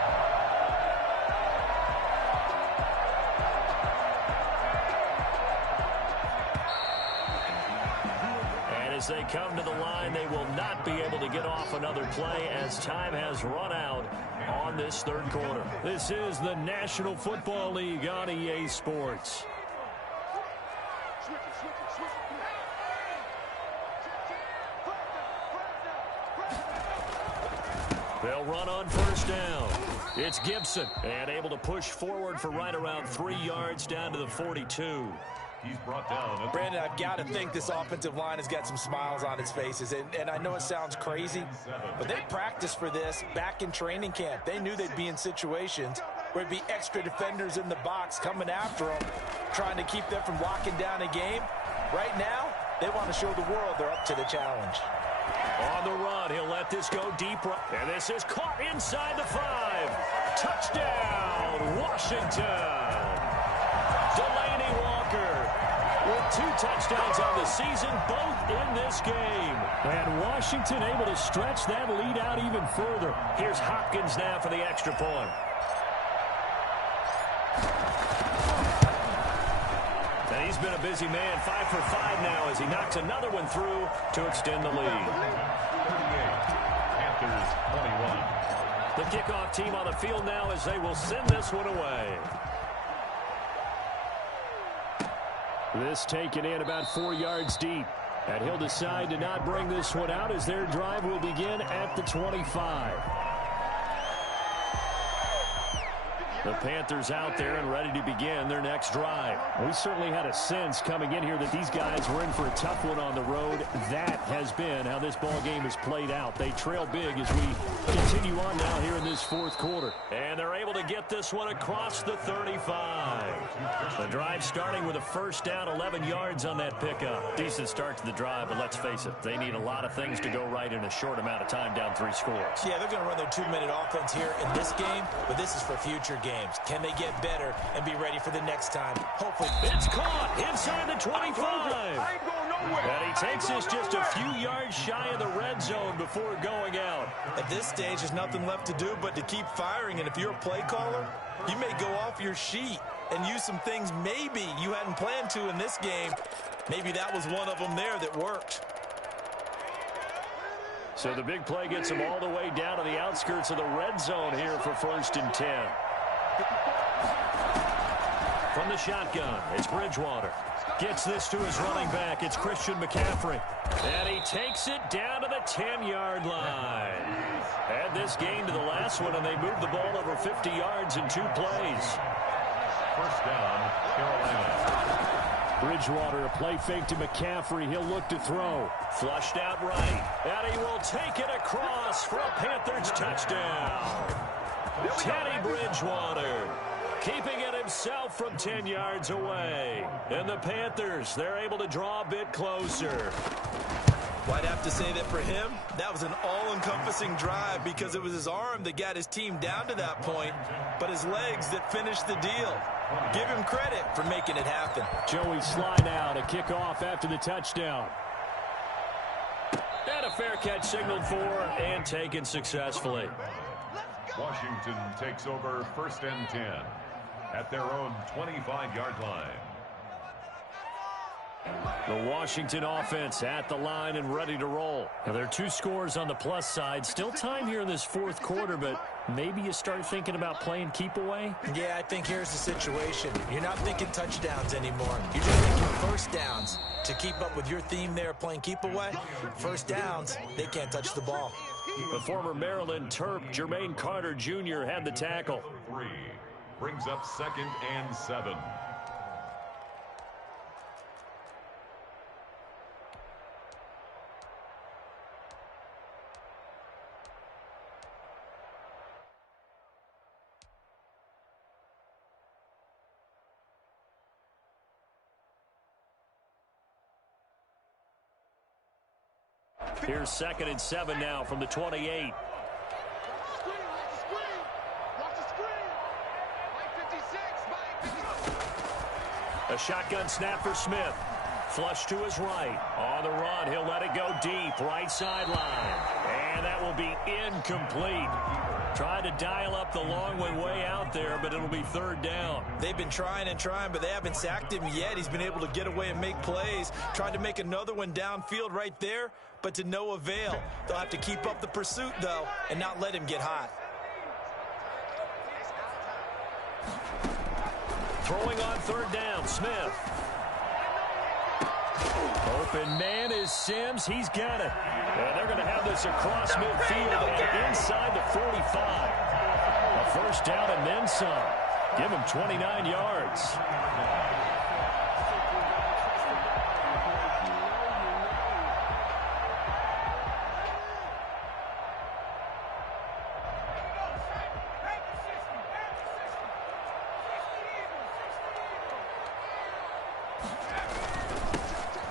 And as they come to the line, they will not be able to get off another play as time has run out on this 3rd quarter. This is the National Football League on EA Sports. They'll run on first down. It's Gibson, and able to push forward for right around 3 yards down to the 42. He's brought down. Brandon, I've got to think this offensive line has got some smiles on its faces. And I know it sounds crazy, but they practiced for this back in training camp. They knew they'd be in situations where it'd be extra defenders in the box coming after them, trying to keep them from locking down a game. Right now, they want to show the world they're up to the challenge. On the run, he'll let this go deep. And this is caught inside the 5. Touchdown, Washington. Delaney Walker with 2 touchdowns on the season, both in this game. And Washington able to stretch that lead out even further. Here's Hopkins now for the extra point. And he's been a busy man, 5 for 5 now as he knocks another one through to extend the lead. 38, Panthers 21. The kickoff team on the field now as they will send this one away. This taken in about 4 yards deep. And he'll decide to not bring this one out as their drive will begin at the 25. The Panthers out there and ready to begin their next drive. We certainly had a sense coming in here that these guys were in for a tough one on the road. That has been how this ball game has played out. They trail big as we continue on now here in this fourth quarter. And they're able to get this one across the 35. The drive starting with a first down, 11 yards on that pickup. Decent start to the drive, but let's face it, they need a lot of things to go right in a short amount of time down 3 scores. Yeah, they're going to run their 2-minute offense here in this game, but this is for future games. Can they get better and be ready for the next time? Hopefully. It's caught inside the 25. And he takes us just a few yards shy of the red zone before going out. At this stage, there's nothing left to do but to keep firing. And if you're a play caller, you may go off your sheet and use some things maybe you hadn't planned to in this game. Maybe that was one of them there that worked. So the big play gets them all the way down to the outskirts of the red zone here for 1st and 10. From the shotgun, it's Bridgewater. Gets this to his running back. It's Christian McCaffrey. And he takes it down to the 10-yard line. Add this gain to the last one, and they moved the ball over 50 yards in 2 plays. First down, Carolina. Bridgewater, a play fake to McCaffrey. He'll look to throw. Flushed out right. And he will take it across for a Panthers touchdown. Teddy Bridgewater keeping it himself from 10 yards away. And the Panthers, they're able to draw a bit closer. Well, I'd have to say that for him, that was an all-encompassing drive because it was his arm that got his team down to that point, but his legs that finished the deal. Give him credit for making it happen. Joey Sly now to kick off after the touchdown. And a fair catch signaled for and taken successfully. Washington takes over 1st and 10 at their own 25-yard line. The Washington offense at the line and ready to roll. Now, there are 2 scores on the plus side. Still time here in this 4th quarter, but maybe you start thinking about playing keep away? Yeah, I think here's the situation. You're not thinking touchdowns anymore. You're just thinking first downs. To keep up with your theme there, playing keep away, first downs, they can't touch the ball. The former Maryland Terp, Jermaine Carter Jr. had the tackle. 3 brings up 2nd and 7. Here's 2nd and 7 now from the 28. A shotgun snap for Smith. Flush to his right. On the run, he'll let it go deep. Right sideline. And that will be incomplete. Tried to dial up the long one way out there, but it'll be 3rd down. They've been trying and trying, but they haven't sacked him yet. He's been able to get away and make plays. Tried to make another one downfield right there, but to no avail. They'll have to keep up the pursuit, though, and not let him get hot. Throwing on 3rd down, Smith. Open man is Sims. He's got it. And they're going to have this across midfield and inside the 45. A first down and then some. Give him 29 yards.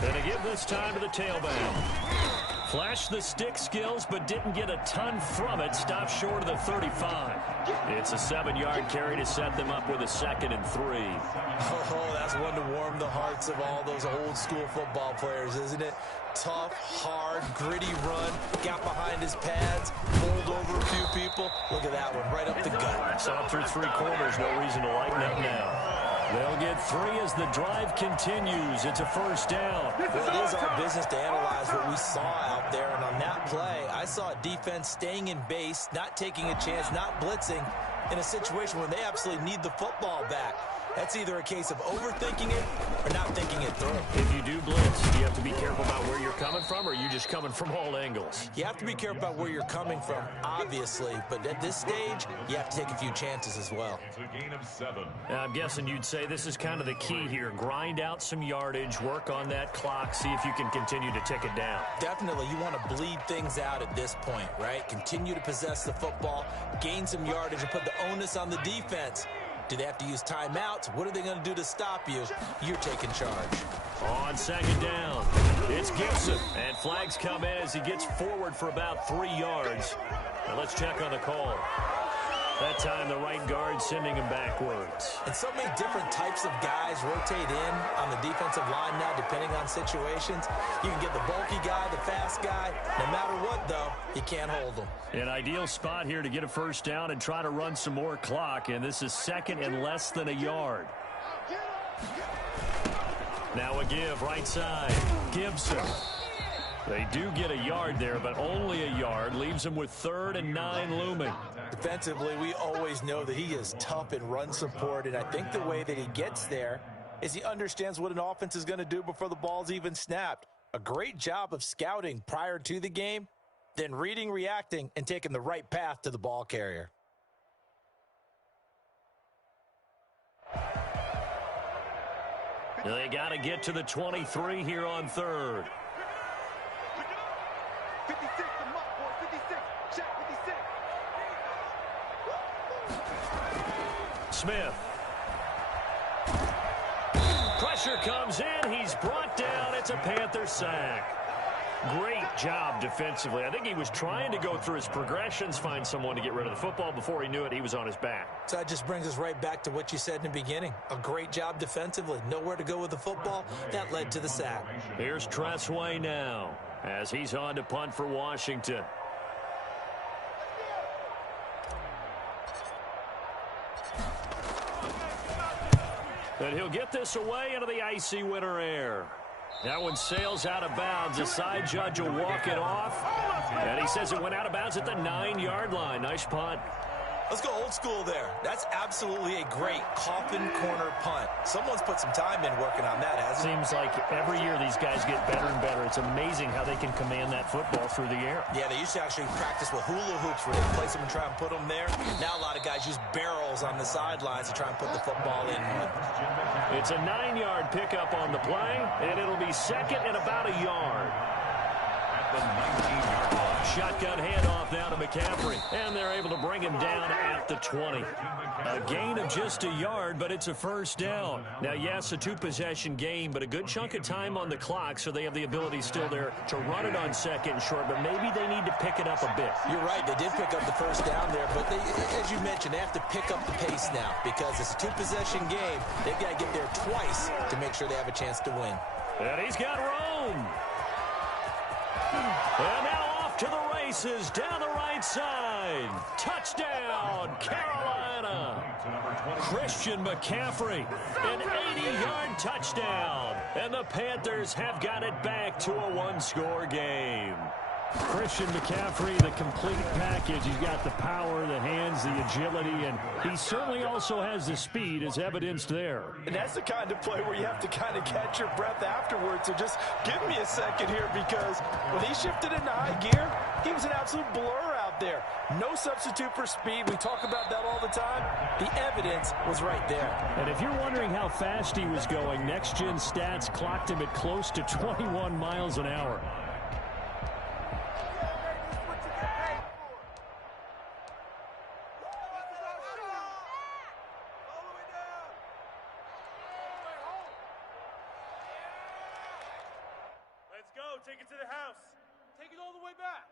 And to give this time to the tailback. Flashed the stick skills, but didn't get a ton from it. Stopped short of the 35. It's a 7-yard carry to set them up with a 2nd and 3. Oh, that's one to warm the hearts of all those old-school football players, isn't it? Tough, hard, gritty run. Got behind his pads, pulled over a few people. Look at that one, right up the gut. Saw through 3 quarters. No reason to lighten up now. They'll get 3 as the drive continues. It's a first down. Well, it is our business to analyze what we saw out there. And on that play, I saw a defense staying in base, not taking a chance, not blitzing in a situation where they absolutely need the football back. That's either a case of overthinking it or not thinking it through. If you do blitz, do you have to be careful about where you're coming from, or are you just coming from all angles? You have to be careful about where you're coming from, obviously. But at this stage, you have to take a few chances as well. It's a gain of 7. I'm guessing you'd say this is kind of the key here. Grind out some yardage, work on that clock, see if you can continue to tick it down. Definitely, you want to bleed things out at this point, right? Continue to possess the football, gain some yardage, and put the onus on the defense. Do they have to use timeouts? What are they going to do to stop you? You're taking charge. On second down, it's Gibson. And flags come in as he gets forward for about 3 yards. Now let's check on the call. That time, the right guard sending him backwards. And so many different types of guys rotate in on the defensive line now, depending on situations. You can get the bulky guy, the fast guy. No matter what, though, you can't hold them. An ideal spot here to get a first down and try to run some more clock. And this is second and less than a yard. Now a give right side. Gibson. They do get a yard there, but only a yard. Leaves them with 3rd and 9 looming. Defensively, we always know that he is tough in run support, and I think the way that he gets there is he understands what an offense is going to do before the ball's even snapped. A great job of scouting prior to the game, then reading, reacting, and taking the right path to the ball carrier. They got to get to the 23 here on 3rd. 56, the muck, boy, 56. Check, 56. Smith. Pressure comes in. He's brought down. It's a Panther sack. Great job defensively. I think he was trying to go through his progressions, find someone to get rid of the football. Before he knew it, he was on his back. So that just brings us right back to what you said in the beginning. A great job defensively. Nowhere to go with the football. That led to the sack. Here's Tressway now as he's on to punt for Washington. And he'll get this away into the icy winter air. That one sails out of bounds. The side judge will walk it off. And he says it went out of bounds at the 9-yard line. Nice punt. Let's go old school there. That's absolutely a great coffin corner punt. Someone's put some time in working on that, hasn't it? Seems like every year these guys get better and better. It's amazing how they can command that football through the air. Yeah, they used to actually practice with hula hoops where they place them and try and put them there. Now a lot of guys use barrels on the sidelines to try and put the football in. It's a 9-yard pickup on the play, and it'll be second and about a yard. At the 19-yard line. Shotgun handoff now to McCaffrey, and they're able to bring him down at the 20. A gain of just a yard, but it's a first down. Now, yes, a 2-possession game, but a good chunk of time on the clock, so they have the ability still there to run it on second and short, but maybe they need to pick it up a bit. You're right. They did pick up the first down there, but they, as you mentioned, they have to pick up the pace now because it's a 2-possession game. They've got to get there twice to make sure they have a chance to win. And he's got room. And now to the races down the right side. Touchdown, Carolina. Christian McCaffrey, an 80-yard touchdown. And the Panthers have got it back to a 1-score game. Christian McCaffrey, the complete package. He's got the power, the hands, the agility, and he certainly also has the speed as evidenced there. And that's the kind of play where you have to kind of catch your breath afterwards. So just give me a second here because when he shifted into high gear, he was an absolute blur out there. No substitute for speed. We talk about that all the time. The evidence was right there. And if you're wondering how fast he was going, Next Gen Stats clocked him at close to 21 miles an hour. Take it to the house. Take it all the way back.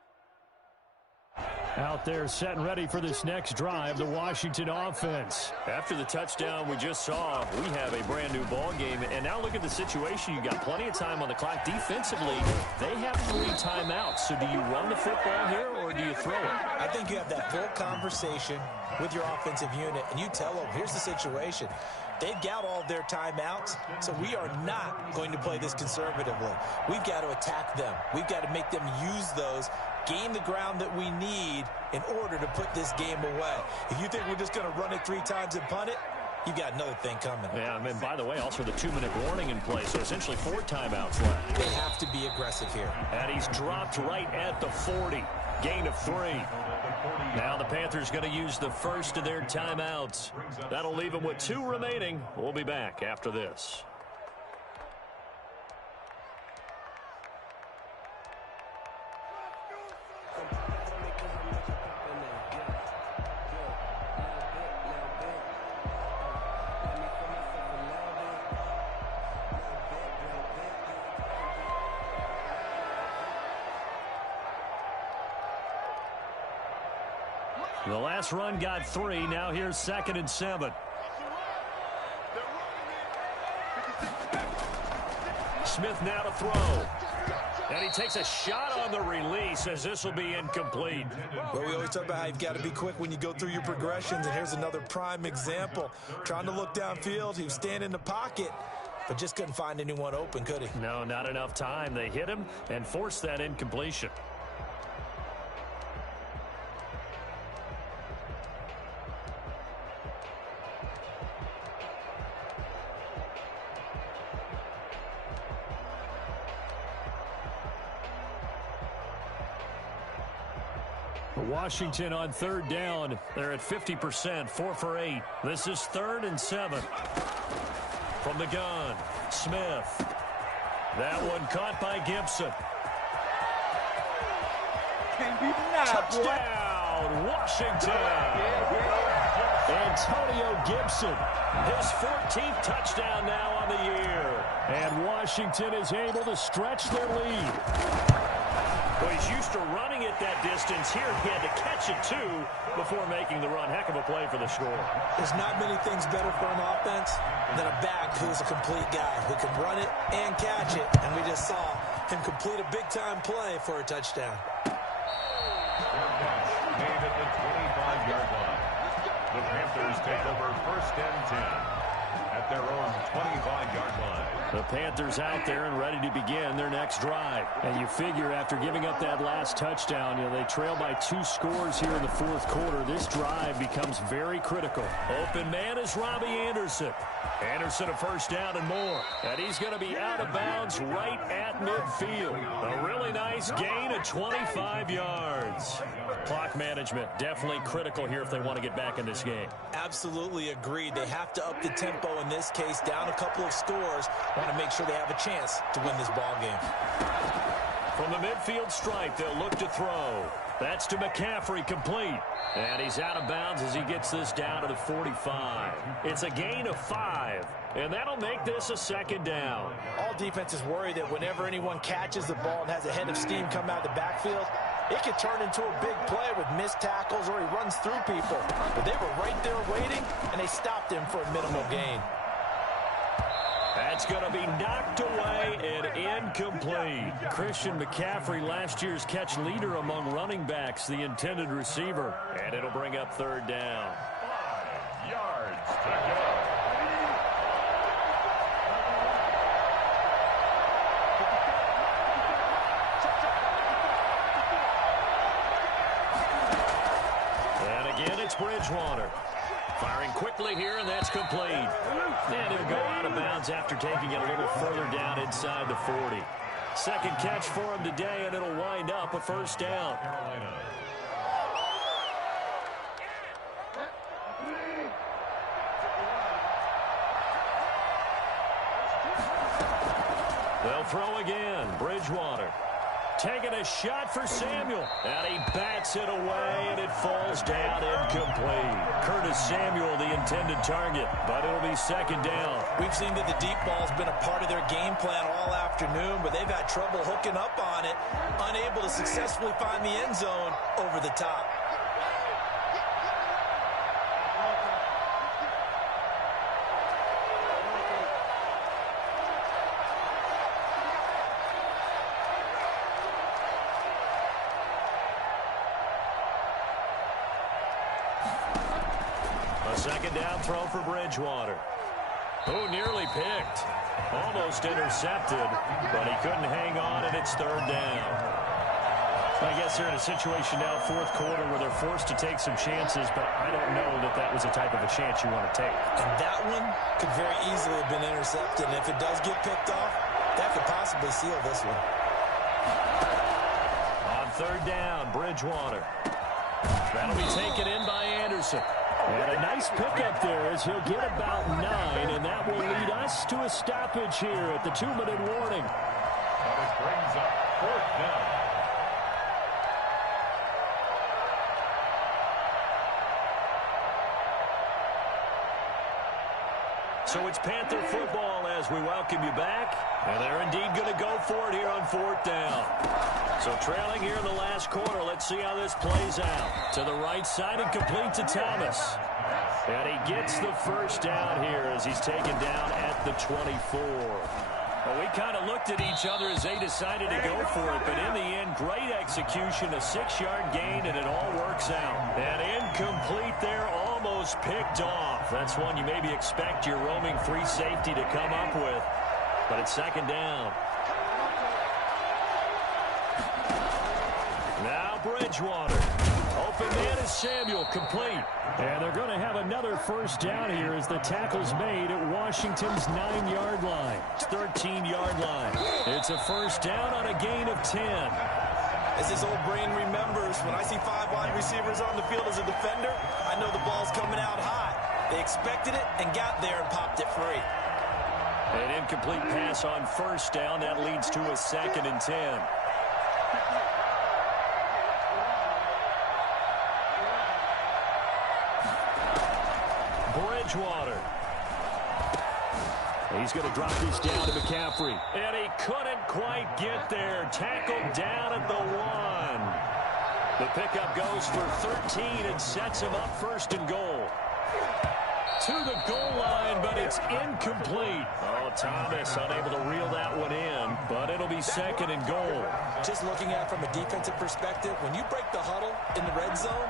Out there set and ready for this next drive, the Washington offense. After the touchdown we just saw, we have a brand new ball game. And now look at the situation. You got plenty of time on the clock. Defensively, they have 3 timeouts. So do you run the football here or do you throw it? I think you have that full conversation with your offensive unit, and you tell them, here's the situation. They've got all of their timeouts, so we are not going to play this conservatively. We've got to attack them. We've got to make them use those, gain the ground that we need in order to put this game away. If you think we're just going to run it 3 times and punt it, you got another thing coming. Yeah, and by the way, also the 2-minute warning in play, so essentially 4 timeouts left. They have to be aggressive here. And he's dropped right at the 40. Gain of 3. Now the Panthers going to use the first of their timeouts. That'll leave them with 2 remaining. We'll be back after this. The last run got 3. Now here's 2nd and 7. Smith now to throw. And he takes a shot on the release as this will be incomplete. Well, we always talk about how you've got to be quick when you go through your progressions, and here's another prime example. Trying to look downfield, he was standing in the pocket, but just couldn't find anyone open, could he? No, not enough time. They hit him and forced that incompletion. Washington on 3rd down. They're at 50%, 4 for 8. This is 3rd and 7. From the gun, Smith. That one caught by Gibson. Touchdown, Washington. Antonio Gibson, his 14th touchdown now on the year. And Washington is able to stretch their lead. Well, he's used to running it that distance. Here he had to catch it, too, before making the run. Heck of a play for the score. There's not many things better for an offense than a back who's a complete guy who can run it and catch it. And we just saw him complete a big-time play for a touchdown. Made at the 25-yard line. The Panthers take over 1st and 10 at their own 25-yard line. The Panthers out there and ready to begin their next drive. And you figure after giving up that last touchdown, they trail by 2 scores here in the 4th quarter. This drive becomes very critical. Open man is Robbie Anderson. Anderson a 1st down and more. And he's going to be out of bounds right at midfield. A really nice gain of 25 yards. Clock management definitely critical here if they want to get back in this game. Absolutely agreed. They have to up the tempo in this case, down a couple of scores. Want to make sure they have a chance to win this ball game. From the midfield stripe, they'll look to throw. That's to McCaffrey, complete. And he's out of bounds as he gets this down to the 45. It's a gain of 5, and that'll make this a 2nd down. All defenses worry that whenever anyone catches the ball and has a head of steam come out of the backfield, it could turn into a big play with missed tackles or he runs through people. But they were right there waiting, and they stopped him for a minimal gain. That's going to be knocked away and incomplete. Christian McCaffrey, last year's catch leader among running backs, the intended receiver. And it'll bring up 3rd down. 5 yards to go. And again, it's Bridgewater. Firing quickly here, and that's complete. And he'll go out of bounds after taking it a little further down inside the 40. 2nd catch for him today, and it'll wind up a 1st down. They'll throw again. Bridgewater. Taking a shot for Samuel. And he bats it away, and it falls down incomplete. Curtis Samuel, the intended target, but it'll be 2nd down. We've seen that the deep ball's been a part of their game plan all afternoon, but they've had trouble hooking up on it, unable to successfully find the end zone over the top. A 2nd down throw for Bridgewater. Oh, nearly picked. Almost intercepted, but he couldn't hang on, and it's third down. I guess they're in a situation now, fourth quarter, where they're forced to take some chances, but I don't know that that was the type of a chance you want to take. And that one could very easily have been intercepted, and if it does get picked off, that could possibly seal this one. On third down, Bridgewater. That'll be taken in by Anderson. And a nice pickup there as he'll get about 9, and that will lead us to a stoppage here at the 2-minute warning. This brings up fourth down. So it's Panther football as we welcome you back. And they're indeed going to go for it here on fourth down. So trailing here in the last quarter, let's see how this plays out. To the right side and complete to Thomas. And he gets the first down here as he's taken down at the 24. Well, we kind of looked at each other as they decided to go for it, but in the end, great execution, a 6-yard gain, and it all works out. And incomplete there, almost picked off. That's one you maybe expect your roaming free safety to come up with, but it's second down. Now Bridgewater. Open man is Samuel, complete. And they're going to have another first down here as the tackle's made at Washington's 9-yard line. 13-yard line. It's a first down on a gain of 10. As this old brain remembers, when I see 5 wide receivers on the field as a defender, I know the ball's coming out hot. They expected it and got there and popped it free. An incomplete pass on first down. That leads to a 2nd and 10. Bridgewater. He's going to drop this down to McCaffrey. And he couldn't quite get there. Tackled down at the 1. The pickup goes for 13 and sets him up first and goal. To the goal line, but it's incomplete. Oh, Thomas unable to reel that one in, but it'll be 2nd and goal. Just looking at it from a defensive perspective, when you break the huddle in the red zone,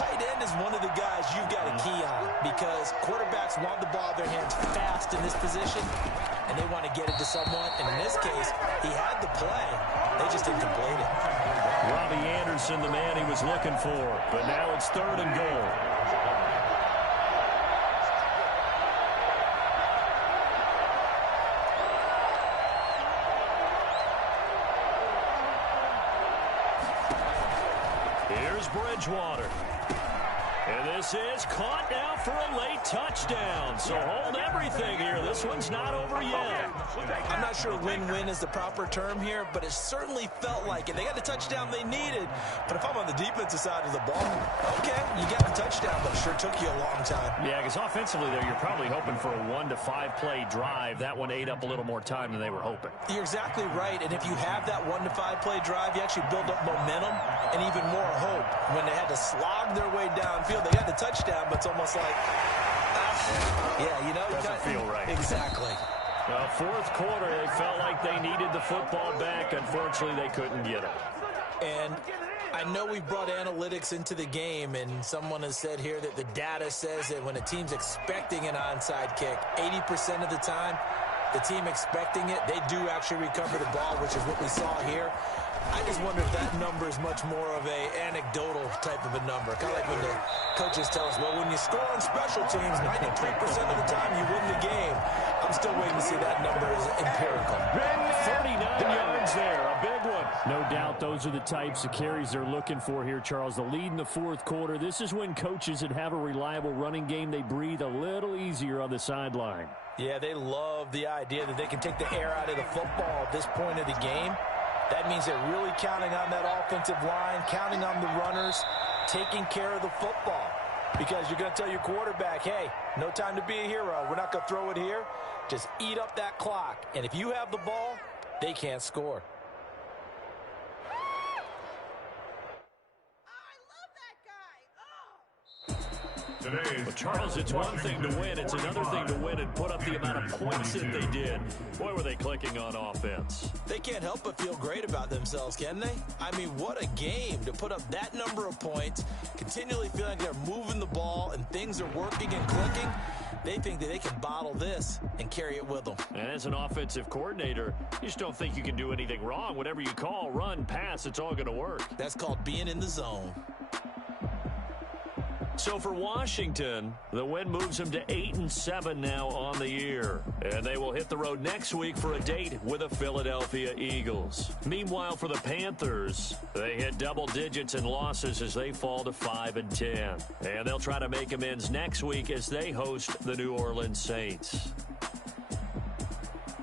tight end is one of the guys you've got to key on because quarterbacks want the ball in their hands fast in this position, and they want to get it to someone. And in this case, he had the play. They just didn't complete it. Robbie Anderson, the man he was looking for, but now it's 3rd and goal. Here's Bridgewater. And this is caught now for a late touchdown. So hold everything here. This one's not over yet. I'm not sure win-win is the proper term here, but it certainly felt like it. They got the touchdown they needed. But if I'm on the defensive side of the ball, okay, you got the touchdown, but it sure took you a long time. Yeah, because offensively there, you're probably hoping for a 1 to 5 play drive. That one ate up a little more time than they were hoping. You're exactly right. And if you have that 1 to 5 play drive, you actually build up momentum and even more hope. When they had to slog their way downfield, they got the touchdown, but it's almost like, yeah, you know. Doesn't feel right. Exactly. Fourth quarter, they felt like they needed the football back. Unfortunately, they couldn't get it. And I know we brought analytics into the game, and someone has said here that the data says that when a team's expecting an onside kick, 80% of the time, the team expecting it, they do actually recover the ball, which is what we saw here. I just wonder if that number is much more of a anecdotal type of a number. Kind of like when the coaches tell us, well, when you score on special teams, 93% of the time you win the game. I'm still waiting to see that number is empirical. 39 yards there, a big one. No doubt those are the types of carries they're looking for here, Charles. The lead in the fourth quarter. This is when coaches that have a reliable running game, they breathe a little easier on the sideline. Yeah, they love the idea that they can take the air out of the football at this point of the game. That means they're really counting on that offensive line, counting on the runners, taking care of the football. Because you're going to tell your quarterback, hey, no time to be a hero. We're not going to throw it here. Just eat up that clock. And if you have the ball, they can't score. I love that guy. Oh. Well, Charles, it's one thing to win. It's another thing to win and put up the amount of points that they did. Boy, were they clicking on offense. They can't help but feel great about themselves, can they? I mean, what a game to put up that number of points, continually feeling like they're moving the ball and things are working and clicking. They think that they can bottle this and carry it with them. And as an offensive coordinator, you just don't think you can do anything wrong. Whatever you call, run, pass, it's all going to work. That's called being in the zone. So for Washington, the win moves them to 8-7 now on the year. And they will hit the road next week for a date with the Philadelphia Eagles. Meanwhile, for the Panthers, they hit double digits in losses as they fall to 5-10. And they'll try to make amends next week as they host the New Orleans Saints.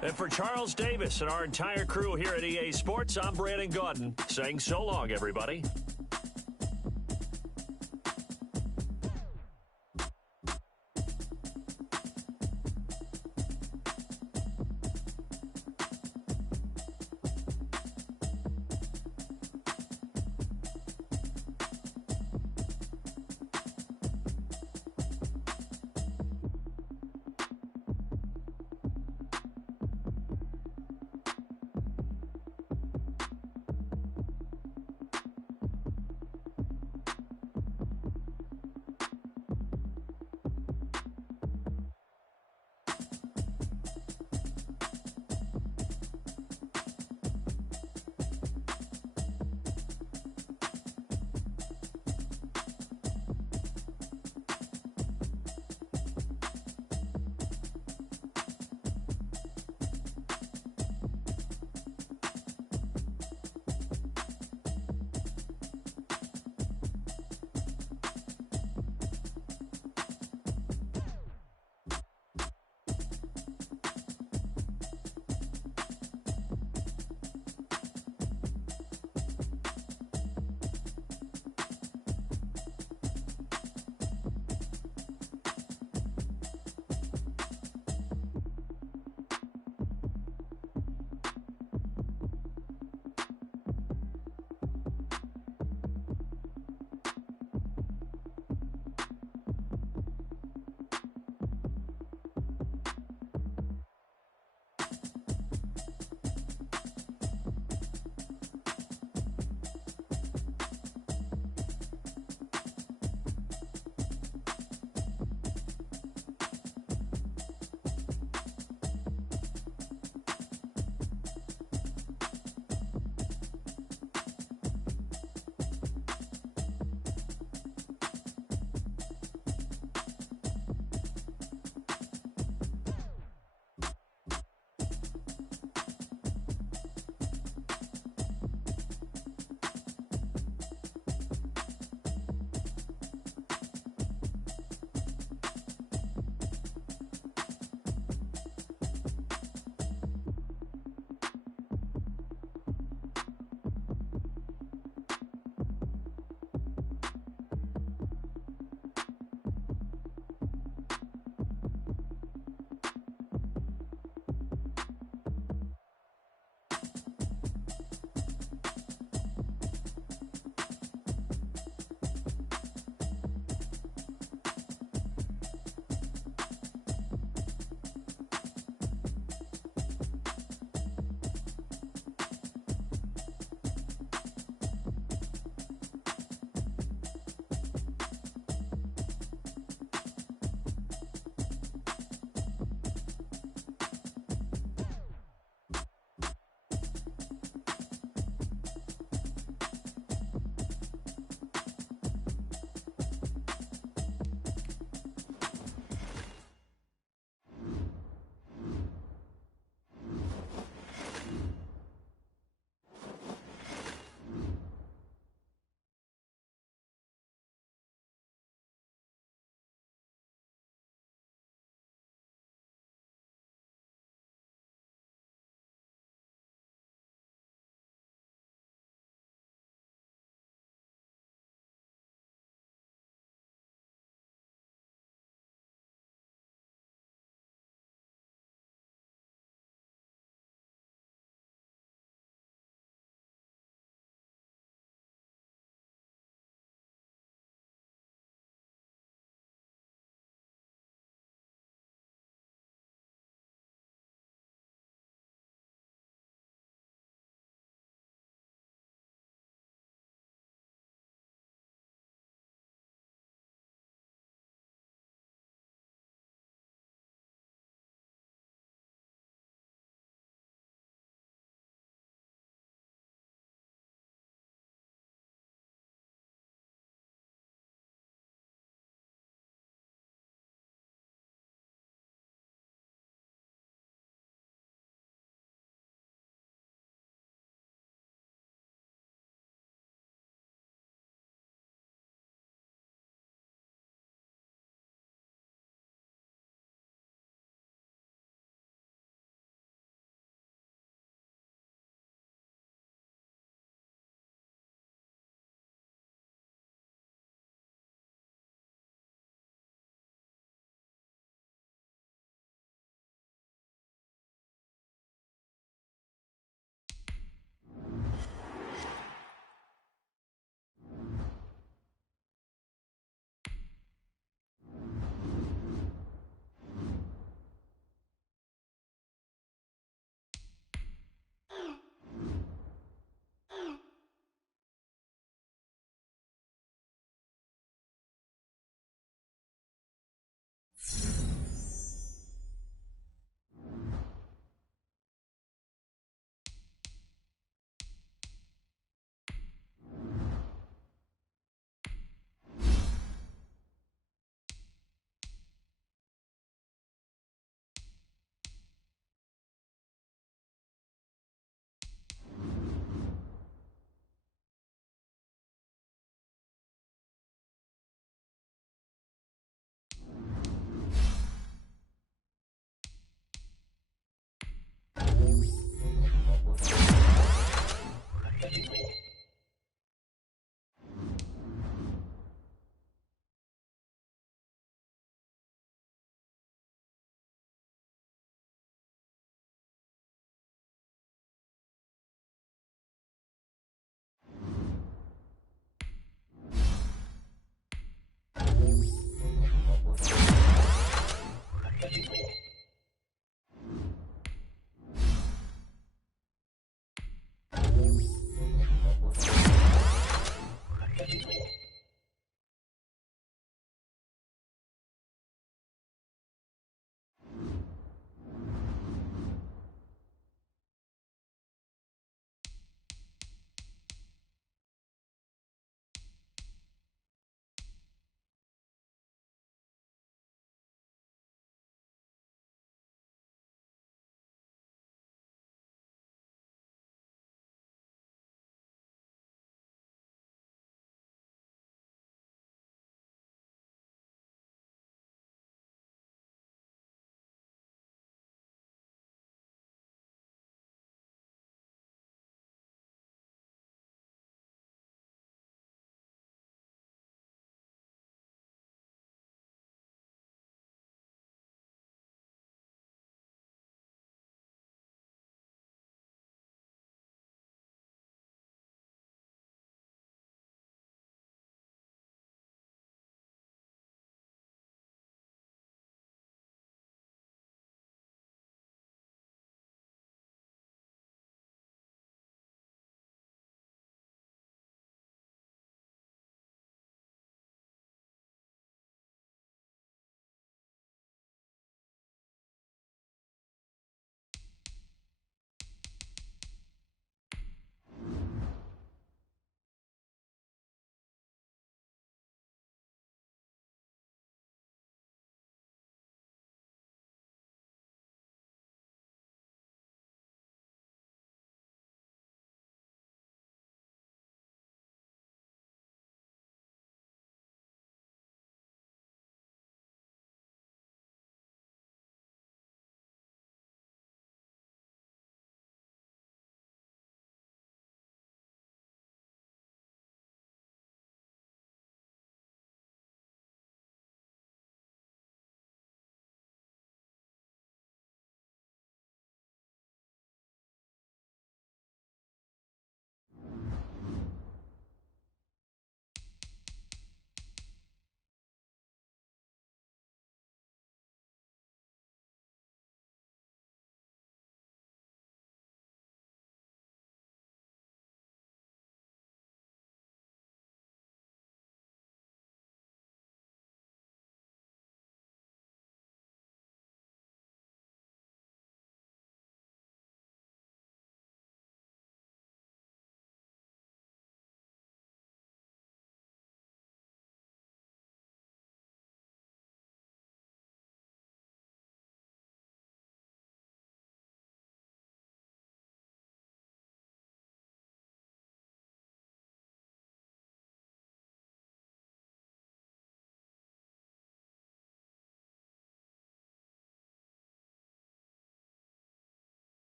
And for Charles Davis and our entire crew here at EA Sports, I'm Brandon Gaudin saying so long, everybody.